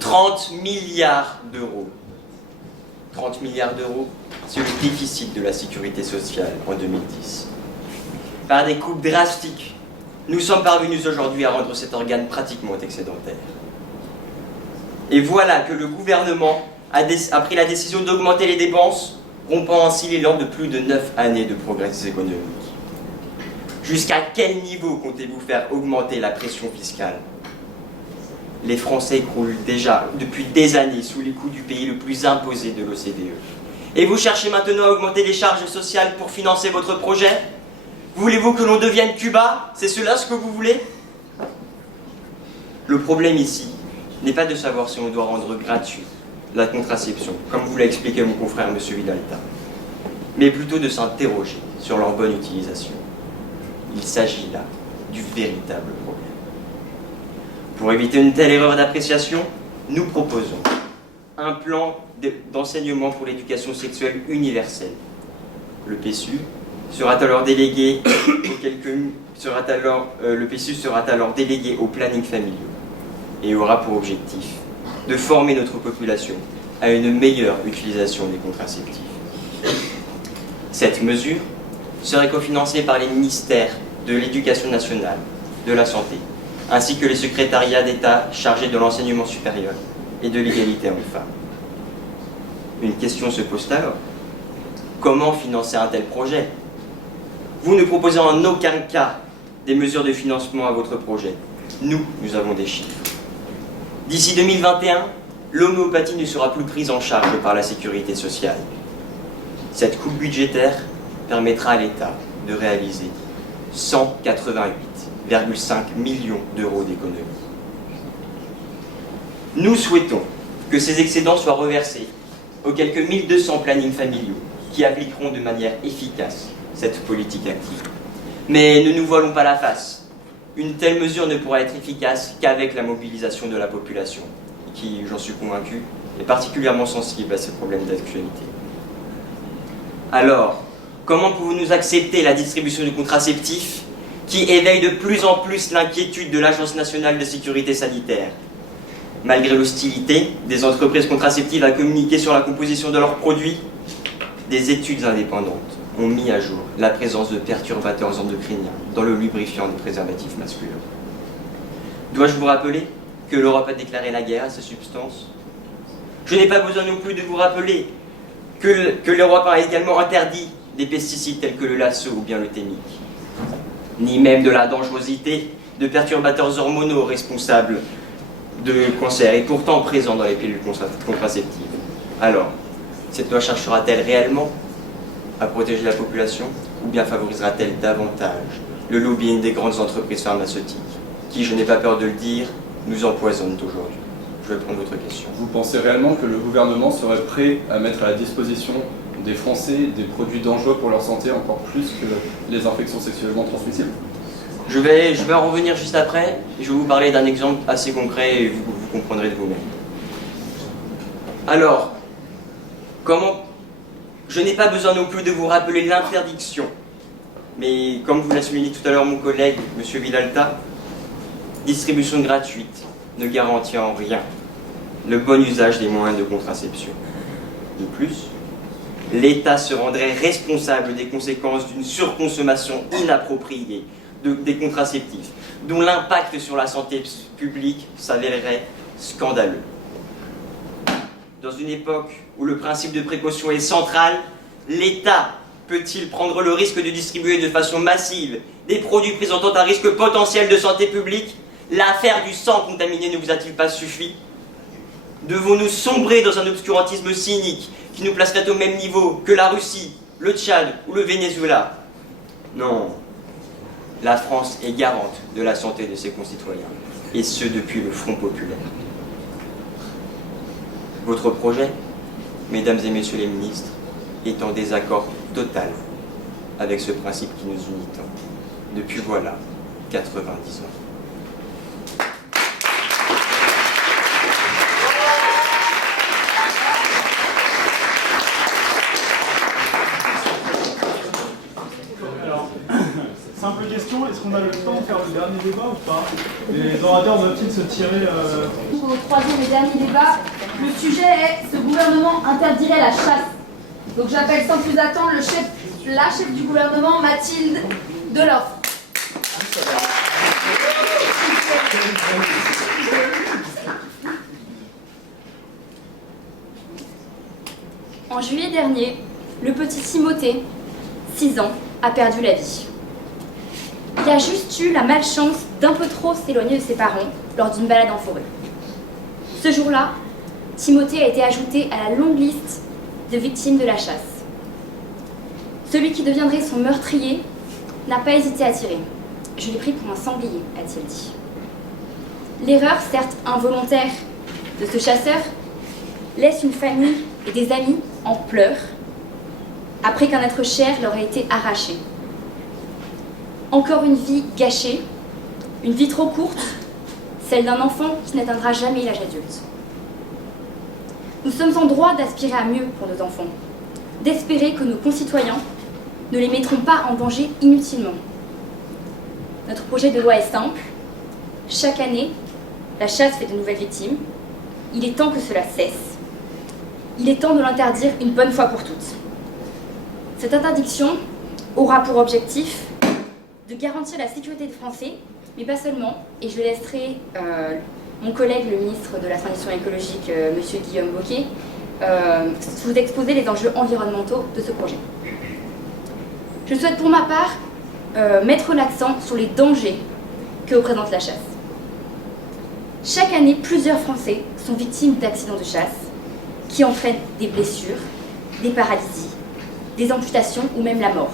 $30 milliards. 30 milliards d'euros, c'est le déficit de la sécurité sociale en 2010. Par des coupes drastiques nous sommes parvenus aujourd'hui à rendre cet organe pratiquement excédentaire. Et voilà que le gouvernement a pris la décision d'augmenter les dépenses, rompant ainsi l'élan de plus de 9 années de progrès économiques. Jusqu'à quel niveau comptez-vous faire augmenter la pression fiscale? Les Français croulent déjà depuis des années sous les coups du pays le plus imposé de l'OCDE. Et vous cherchez maintenant à augmenter les charges sociales pour financer votre projet? Voulez-vous que l'on devienne Cuba? C'est cela ce que vous voulez? Le problème ici n'est pas de savoir si on doit rendre gratuit la contraception, comme vous l'a expliqué mon confrère M. Vidalta, mais plutôt de s'interroger sur leur bonne utilisation. Il s'agit là du véritable problème. Pour éviter une telle erreur d'appréciation, nous proposons un plan d'enseignement pour l'éducation sexuelle universelle. Le PSU sera alors délégué aux plannings familiaux et aura pour objectif de former notre population à une meilleure utilisation des contraceptifs. Cette mesure serait cofinancée par les ministères de l'Éducation nationale, de la Santé, ainsi que les secrétariats d'État chargés de l'enseignement supérieur et de l'égalité hommes-femmes. Une question se pose alors. Comment financer un tel projet? Vous ne proposez en aucun cas des mesures de financement à votre projet. Nous avons des chiffres. D'ici 2021, l'homéopathie ne sera plus prise en charge par la sécurité sociale. Cette coupe budgétaire permettra à l'État de réaliser 188,5 millions d'euros d'économies. Nous souhaitons que ces excédents soient reversés aux quelques 1200 plannings familiaux qui appliqueront de manière efficace cette politique active. Mais ne nous voilons pas la face. Une telle mesure ne pourra être efficace qu'avec la mobilisation de la population, qui, j'en suis convaincu, est particulièrement sensible à ces problèmes d'actualité. Alors, comment pouvons-nous accepter la distribution de contraceptifs qui éveille de plus en plus l'inquiétude de l'Agence nationale de sécurité sanitaire? Malgré l'hostilité des entreprises contraceptives à communiquer sur la composition de leurs produits, des études indépendantes ont mis à jour la présence de perturbateurs endocriniens dans le lubrifiant des préservatifs masculins. Dois-je vous rappeler que l'Europe a déclaré la guerre à ces substances? Je n'ai pas besoin non plus de vous rappeler que l'Europe a également interdit des pesticides tels que le lasso ou bien le thémique, ni même de la dangerosité de perturbateurs hormonaux responsables de cancer et pourtant présents dans les pilules contraceptives. Alors, cette loi cherchera-t-elle réellement à protéger la population ou bien favorisera-t-elle davantage le lobbying des grandes entreprises pharmaceutiques qui, je n'ai pas peur de le dire, nous empoisonnent aujourd'hui? Je vais prendre votre question. Vous pensez réellement que le gouvernement serait prêt à mettre à la disposition des Français des produits dangereux pour leur santé encore plus que les infections sexuellement transmissibles? Je vais en revenir juste après et je vais vous parler d'un exemple assez concret et vous comprendrez de vous-même. Alors, je n'ai pas besoin non plus de vous rappeler l'interdiction, mais comme vous l'a souligné tout à l'heure mon collègue, M. Vidalta, distribution gratuite ne garantit en rien le bon usage des moyens de contraception. De plus, l'État se rendrait responsable des conséquences d'une surconsommation inappropriée des contraceptifs, dont l'impact sur la santé publique s'avérerait scandaleux. Dans une époque où le principe de précaution est central, l'État peut-il prendre le risque de distribuer de façon massive des produits présentant un risque potentiel de santé publique? L'affaire du sang contaminé ne vous a-t-il pas suffi? Devons-nous sombrer dans un obscurantisme cynique qui nous placerait au même niveau que la Russie, le Tchad ou le Venezuela? Non. La France est garante de la santé de ses concitoyens, et ce depuis le Front populaire. Votre projet, mesdames et messieurs les ministres, est en désaccord total avec ce principe qui nous unit tant, depuis voilà 90 ans. Simple question, est-ce qu'on a le temps de faire le dernier débat ou pas? Les orateurs doivent-ils se tirer Pour le troisième et dernier débat, le sujet est « Ce gouvernement interdirait la chasse ». Donc j'appelle sans plus attendre la chef du gouvernement, Mathilde Deloffre. En juillet dernier, le petit Timothée, 6 ans, a perdu la vie. Il a juste eu la malchance d'un peu trop s'éloigner de ses parents lors d'une balade en forêt. Ce jour-là, Timothée a été ajouté à la longue liste de victimes de la chasse. Celui qui deviendrait son meurtrier n'a pas hésité à tirer. Je l'ai pris pour un sanglier, a-t-il dit. L'erreur, certes involontaire, de ce chasseur laisse une famille et des amis en pleurs après qu'un être cher leur ait été arraché. Encore une vie gâchée, une vie trop courte, celle d'un enfant qui n'atteindra jamais l'âge adulte. Nous sommes en droit d'aspirer à mieux pour nos enfants, d'espérer que nos concitoyens ne les mettront pas en danger inutilement. Notre projet de loi est simple. Chaque année, la chasse fait de nouvelles victimes. Il est temps que cela cesse. Il est temps de l'interdire une bonne fois pour toutes. Cette interdiction aura pour objectif de garantir la sécurité des Français, mais pas seulement, et je laisserai mon collègue, le ministre de la Transition écologique, M. Guillaume Bocquet, vous exposer les enjeux environnementaux de ce projet. Je souhaite pour ma part mettre l'accent sur les dangers que représente la chasse. Chaque année, plusieurs Français sont victimes d'accidents de chasse qui entraînent des blessures, des paralysies, des amputations ou même la mort.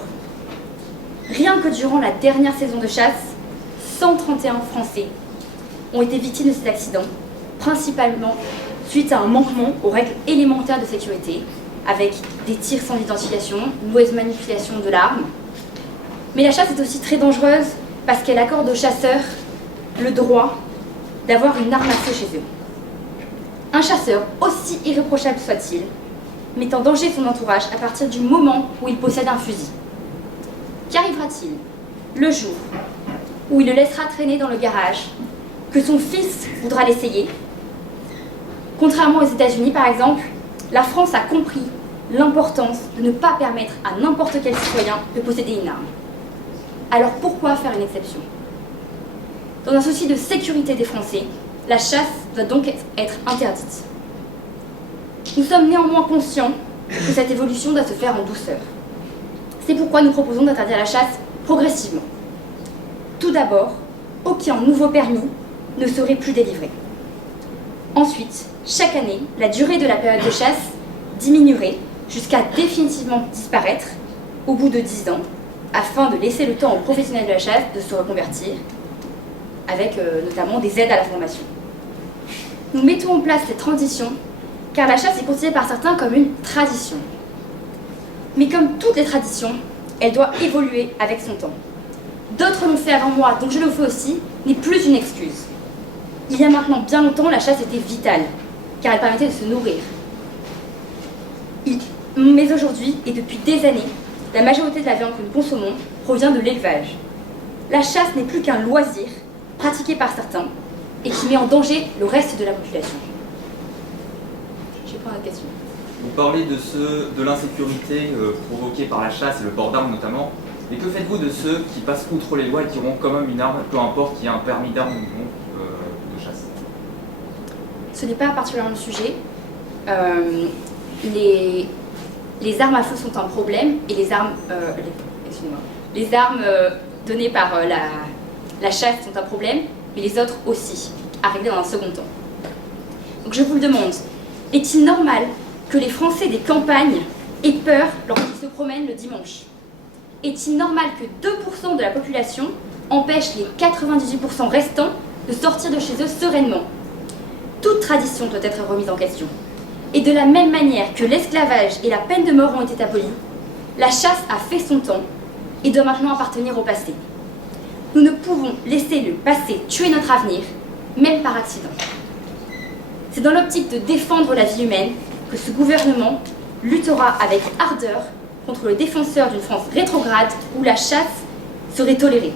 Rien que durant la dernière saison de chasse, 131 Français ont été victimes de cet accident, principalement suite à un manquement aux règles élémentaires de sécurité, avec des tirs sans identification, une mauvaise manipulation de l'arme. Mais la chasse est aussi très dangereuse parce qu'elle accorde aux chasseurs le droit d'avoir une arme à feu chez eux. Un chasseur, aussi irréprochable soit-il, met en danger son entourage à partir du moment où il possède un fusil. Qu'arrivera-t-il le jour où il le laissera traîner dans le garage, que son fils voudra l'essayer? Contrairement aux États-Unis, par exemple, la France a compris l'importance de ne pas permettre à n'importe quel citoyen de posséder une arme. Alors pourquoi faire une exception? Dans un souci de sécurité des Français, la chasse doit donc être interdite. Nous sommes néanmoins conscients que cette évolution doit se faire en douceur. C'est pourquoi nous proposons d'interdire la chasse progressivement. Tout d'abord, aucun nouveau permis ne serait plus délivré. Ensuite, chaque année, la durée de la période de chasse diminuerait jusqu'à définitivement disparaître au bout de 10 ans, afin de laisser le temps aux professionnels de la chasse de se reconvertir, avec notamment des aides à la formation. Nous mettons en place cette transition car la chasse est considérée par certains comme une tradition. Mais comme toutes les traditions, elle doit évoluer avec son temps. D'autres l'ont fait avant moi, donc je le fais aussi, n'est plus une excuse. Il y a maintenant bien longtemps, la chasse était vitale, car elle permettait de se nourrir. Mais aujourd'hui, et depuis des années, la majorité de la viande que nous consommons provient de l'élevage. La chasse n'est plus qu'un loisir, pratiqué par certains, et qui met en danger le reste de la population. Je vais prendre la question. Vous parlez de l'insécurité provoquée par la chasse et le port d'armes notamment, mais que faites-vous de ceux qui passent outre les lois et qui auront quand même une arme, peu importe qu'il y ait un permis d'armes ou non de chasse? Ce n'est pas particulièrement le sujet. Les armes à feu sont un problème et les armes, les armes données par la chasse sont un problème, mais les autres aussi, à régler dans un second temps. Donc je vous le demande, est-il normal que les Français des campagnes aient peur lorsqu'ils se promènent le dimanche? Est-il normal que 2% de la population empêche les 98% restants de sortir de chez eux sereinement? Toute tradition doit être remise en question. Et de la même manière que l'esclavage et la peine de mort ont été abolis, la chasse a fait son temps et doit maintenant appartenir au passé. Nous ne pouvons laisser le passé tuer notre avenir, même par accident. C'est dans l'optique de défendre la vie humaine que ce gouvernement luttera avec ardeur contre le défenseur d'une France rétrograde où la chasse serait tolérée.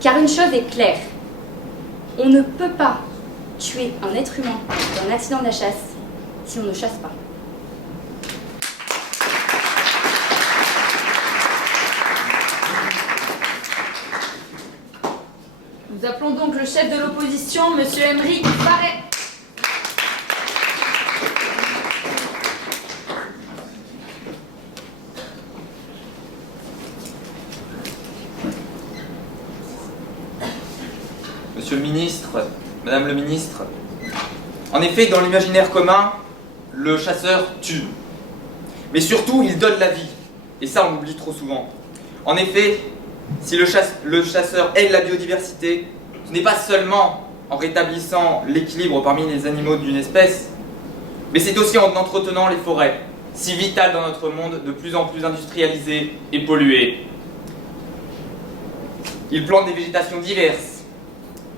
Car une chose est claire, on ne peut pas tuer un être humain dans un accident de la chasse si on ne chasse pas. Nous appelons donc le chef chef de l'opposition, Monsieur Aymeric Farret. Monsieur le ministre, Madame le ministre, en effet, dans l'imaginaire commun, le chasseur tue. Mais surtout, il donne la vie. Et ça, on l'oublie trop souvent. En effet, si le chasseur aide la biodiversité, ce n'est pas seulement en rétablissant l'équilibre parmi les animaux d'une espèce, mais c'est aussi en entretenant les forêts, si vitales dans notre monde de plus en plus industrialisé et pollué. Il plante des végétations diverses,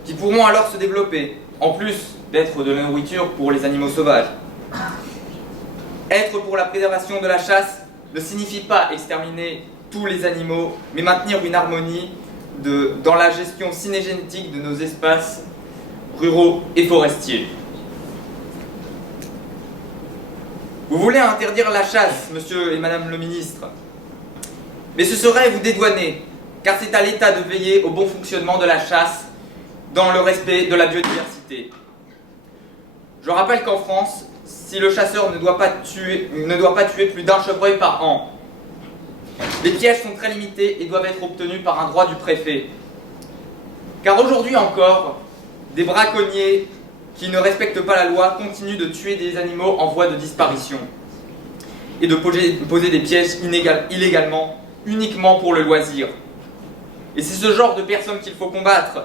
qui pourront alors se développer, en plus d'être de la nourriture pour les animaux sauvages. Être pour la préservation de la chasse ne signifie pas exterminer tous les animaux, mais maintenir une harmonie dans la gestion synégétique de nos espaces ruraux et forestiers. Vous voulez interdire la chasse, monsieur et madame le ministre, mais ce serait vous dédouaner, car c'est à l'État de veiller au bon fonctionnement de la chasse dans le respect de la biodiversité. Je rappelle qu'en France, si le chasseur ne doit pas tuer plus d'un chevreuil par an, les pièges sont très limités et doivent être obtenus par un droit du préfet. Car aujourd'hui encore, des braconniers qui ne respectent pas la loi continuent de tuer des animaux en voie de disparition et de poser des pièges illégalement, uniquement pour le loisir. Et c'est ce genre de personnes qu'il faut combattre,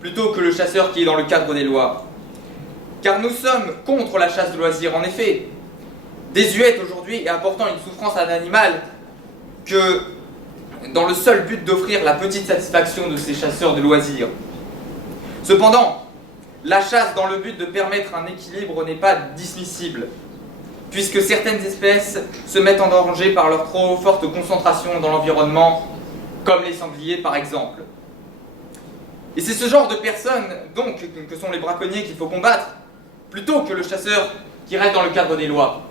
plutôt que le chasseur qui est dans le cadre des lois. Car nous sommes contre la chasse de loisirs, en effet, désuète aujourd'hui et apportant une souffrance à un animal que dans le seul but d'offrir la petite satisfaction de ces chasseurs de loisirs. Cependant, la chasse dans le but de permettre un équilibre n'est pas dismissible, puisque certaines espèces se mettent en danger par leur trop forte concentration dans l'environnement, comme les sangliers par exemple. Et c'est ce genre de personnes, donc, que sont les braconniers qu'il faut combattre, plutôt que le chasseur qui reste dans le cadre des lois.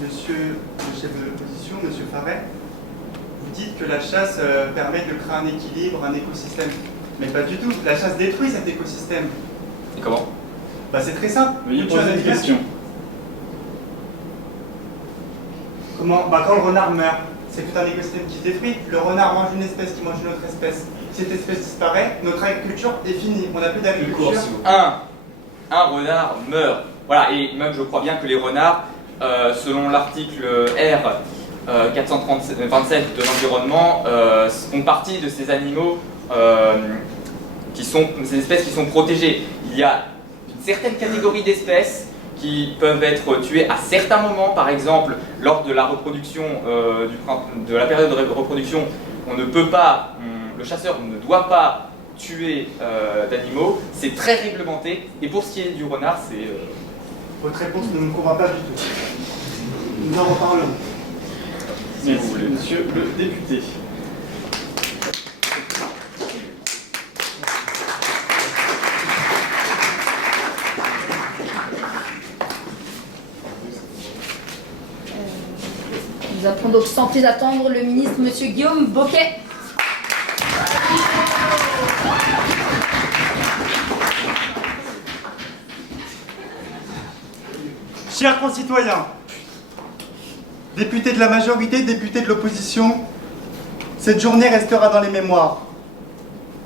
Monsieur le chef de l'opposition, monsieur Farret, vous dites que la chasse permet de créer un équilibre, un écosystème. Mais pas du tout, la chasse détruit cet écosystème. Et comment? Bah c'est très simple. Veuillez poser une question. Comment? Bah quand le renard meurt, c'est tout un écosystème qui se détruit. Le renard mange une espèce qui mange une autre espèce. Cette espèce disparaît, notre agriculture est finie. On n'a plus d'agriculture. Un renard meurt. Voilà, et même je crois bien que les renards, selon l'article R 427 de l'environnement, font partie de ces animaux ces espèces qui sont protégées. Il y a une certaine catégorie d'espèces qui peuvent être tuées à certains moments, par exemple lors de la reproduction, de la période de reproduction, on ne peut pas, le chasseur ne doit pas tuer d'animaux, c'est très réglementé, et pour ce qui est du renard, c'est... Votre réponse ne me convainc pas du tout. Nous en reparlons. Si vous voulez. Monsieur le député. Nous appelons donc sans plus attendre le ministre Monsieur Guillaume Bocquet. Chers concitoyens, députés de la majorité, députés de l'opposition, cette journée restera dans les mémoires.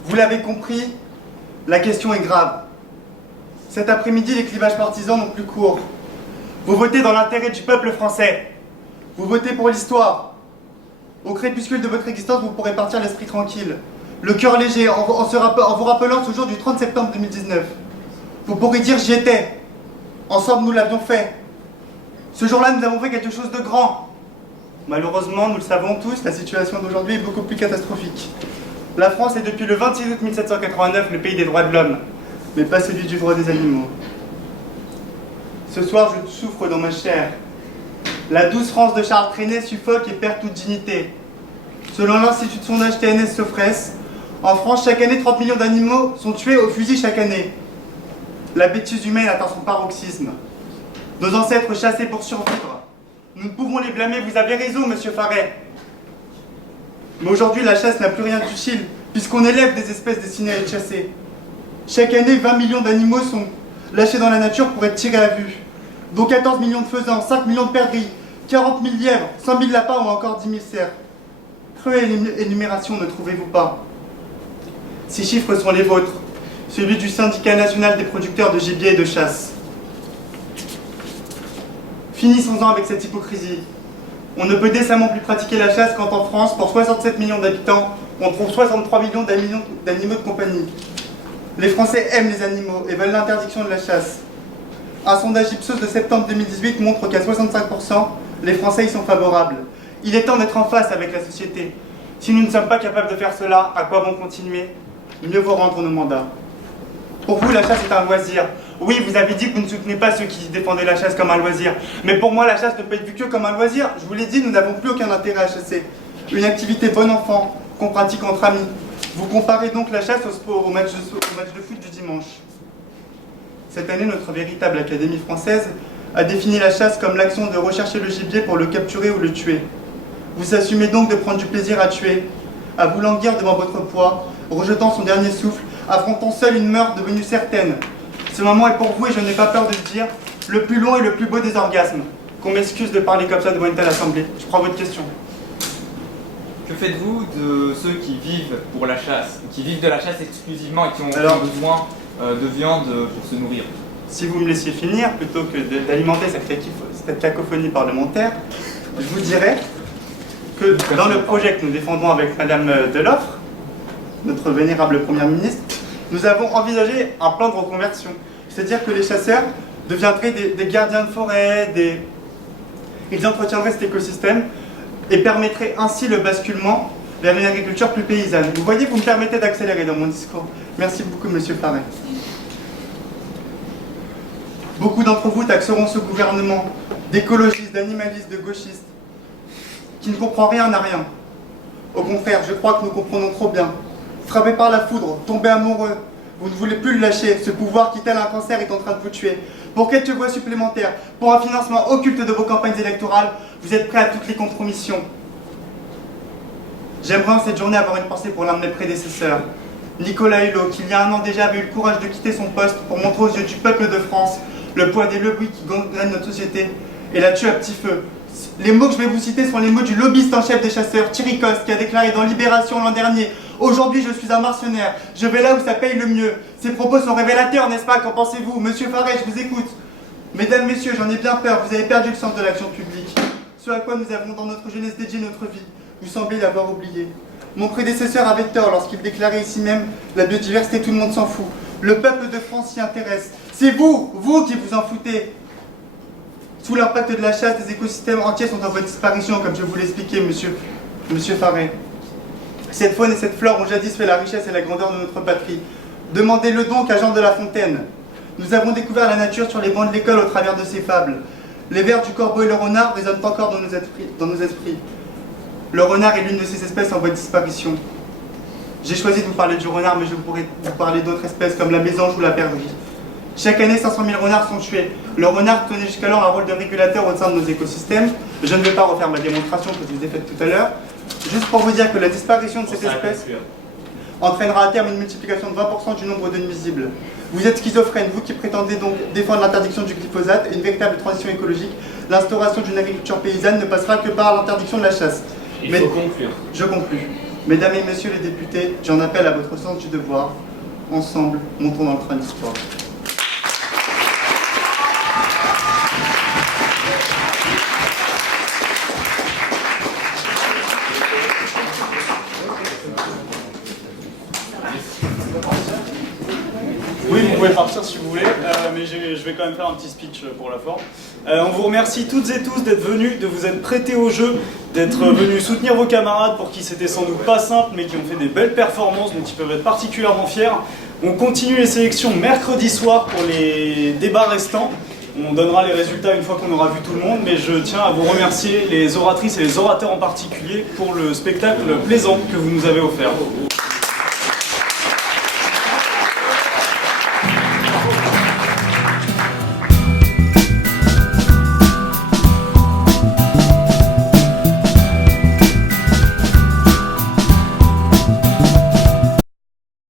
Vous l'avez compris, la question est grave. Cet après-midi, les clivages partisans n'ont plus cours. Vous votez dans l'intérêt du peuple français. Vous votez pour l'histoire. Au crépuscule de votre existence, vous pourrez partir l'esprit tranquille, le cœur léger, en vous rappelant ce jour du 30 septembre 2019. Vous pourrez dire « j'y étais ». Ensemble, nous l'avions fait. Ce jour-là, nous avons fait quelque chose de grand. Malheureusement, nous le savons tous, la situation d'aujourd'hui est beaucoup plus catastrophique. La France est depuis le 26 août 1789 le pays des droits de l'homme, mais pas celui du droit des animaux. Ce soir, je souffre dans ma chair. La douce France de Charles Trenet suffoque et perd toute dignité. Selon l'Institut de sondage TNS-Sofres, en France, chaque année, 30 millions d'animaux sont tués au fusil chaque année. La bêtise humaine atteint son paroxysme. Nos ancêtres chassaient pour survivre. Nous ne pouvons les blâmer, vous avez raison, monsieur Farret. Mais aujourd'hui, la chasse n'a plus rien d'utile, puisqu'on élève des espèces destinées à être chassées. Chaque année, 20 millions d'animaux sont lâchés dans la nature pour être tirés à vue, dont 14 millions de faisans, 5 millions de perdrix, 40 000 lièvres, 100 000 lapins ou encore 10 000 cerfs. Cruelle énumération, ne trouvez-vous pas? Ces chiffres sont les vôtres, celui du Syndicat national des producteurs de gibier et de chasse. Finissons-en avec cette hypocrisie. On ne peut décemment plus pratiquer la chasse quand en France, pour 67 millions d'habitants, on trouve 63 millions d'animaux de compagnie. Les Français aiment les animaux et veulent l'interdiction de la chasse. Un sondage Ipsos de septembre 2018 montre qu'à 65%, les Français y sont favorables. Il est temps d'être en face avec la société. Si nous ne sommes pas capables de faire cela, à quoi bon continuer? Mieux vaut rendre nos mandats. Pour vous, la chasse est un loisir. Oui, vous avez dit que vous ne soutenez pas ceux qui défendaient la chasse comme un loisir. Mais pour moi, la chasse ne peut être vue que comme un loisir. Je vous l'ai dit, nous n'avons plus aucun intérêt à chasser. Une activité bon enfant, qu'on pratique entre amis. Vous comparez donc la chasse au sport, au match de foot du dimanche. Cette année, notre véritable Académie française a défini la chasse comme l'action de rechercher le gibier pour le capturer ou le tuer. Vous assumez donc de prendre du plaisir à tuer, à vous languir devant votre poids, rejetant son dernier souffle, affrontant seul une mort devenue certaine. Ce moment est pour vous, et je n'ai pas peur de le dire, le plus long et le plus beau des orgasmes. Qu'on m'excuse de parler comme ça devant une telle assemblée. Je prends votre question. Que faites-vous de ceux qui vivent pour la chasse, qui vivent de la chasse exclusivement et qui ont besoin de viande pour se nourrir? Si vous me laissiez finir, plutôt que d'alimenter cette cacophonie parlementaire, je vous dirais que dans le projet que nous défendons avec Madame Deloffre, notre vénérable Première ministre, nous avons envisagé un plan de reconversion. C'est-à-dire que les chasseurs deviendraient des gardiens de forêt, ils entretiendraient cet écosystème et permettraient ainsi le basculement vers une agriculture plus paysanne. Vous voyez, vous me permettez d'accélérer dans mon discours. Merci beaucoup, Monsieur Farret. Beaucoup d'entre vous taxeront ce gouvernement d'écologistes, d'animalistes, de gauchistes, qui ne comprend rien à rien. Au contraire, je crois que nous comprenons trop bien. Frappé par la foudre, tombé amoureux, vous ne voulez plus le lâcher, ce pouvoir qui tel un cancer est en train de vous tuer. Pour quelques voix supplémentaires, pour un financement occulte de vos campagnes électorales, vous êtes prêts à toutes les compromissions. J'aimerais en cette journée avoir une pensée pour l'un de mes prédécesseurs, Nicolas Hulot, qui il y a 1 an déjà avait eu le courage de quitter son poste pour montrer aux yeux du peuple de France le poids des lobbies qui gangrènent notre société et la tue à petit feu. Les mots que je vais vous citer sont les mots du lobbyiste en chef des chasseurs, Thierry Coste, qui a déclaré dans Libération l'an dernier: « Aujourd'hui, je suis un mercenaire, je vais là où ça paye le mieux. » Ces propos sont révélateurs, n'est-ce pas? Qu'en pensez-vous? Monsieur Farret, je vous écoute. Mesdames, messieurs, j'en ai bien peur, vous avez perdu le sens de l'action publique. Ce à quoi nous avons dans notre jeunesse dédié notre vie, vous semblez l'avoir oublié. Mon prédécesseur avait tort lorsqu'il déclarait ici même: « La biodiversité, tout le monde s'en fout. Le peuple de France s'y intéresse. » C'est vous qui vous en foutez. Sous l'impact de la chasse, des écosystèmes entiers sont en voie de disparition, comme je vous l'ai expliqué, monsieur Farret. Cette faune et cette flore ont jadis fait la richesse et la grandeur de notre patrie. Demandez-le donc à Jean de La Fontaine. Nous avons découvert la nature sur les bancs de l'école au travers de ses fables. Les vers du corbeau et le renard résonnent encore dans nos esprits. Le renard est l'une de ces espèces en voie de disparition. J'ai choisi de vous parler du renard, mais je pourrais vous parler d'autres espèces comme la mésange ou la perdrix. Chaque année, 500 000 renards sont tués. Le renard tenait jusqu'alors un rôle de régulateur au sein de nos écosystèmes. Je ne vais pas refaire ma démonstration que je vous ai faite tout à l'heure. Juste pour vous dire que la disparition de cette espèce entraînera à terme une multiplication de 20% du nombre de nuisibles. Vous êtes schizophrène, vous qui prétendez donc défendre l'interdiction du glyphosate et une véritable transition écologique. L'instauration d'une agriculture paysanne ne passera que par l'interdiction de la chasse. Il faut conclure. Je conclus. Mesdames et messieurs les députés, j'en appelle à votre sens du devoir. Ensemble, montons dans le train d'histoire. Oui, vous pouvez partir si vous voulez, mais je vais quand même faire un petit speech pour la forme. On vous remercie toutes et tous d'être venus, de vous être prêtés au jeu, d'être venus soutenir vos camarades pour qui c'était sans doute pas simple, mais qui ont fait des belles performances dont ils peuvent être particulièrement fiers. On continue les sélections mercredi soir pour les débats restants. On donnera les résultats une fois qu'on aura vu tout le monde, mais je tiens à vous remercier, les oratrices et les orateurs en particulier, pour le spectacle plaisant que vous nous avez offert.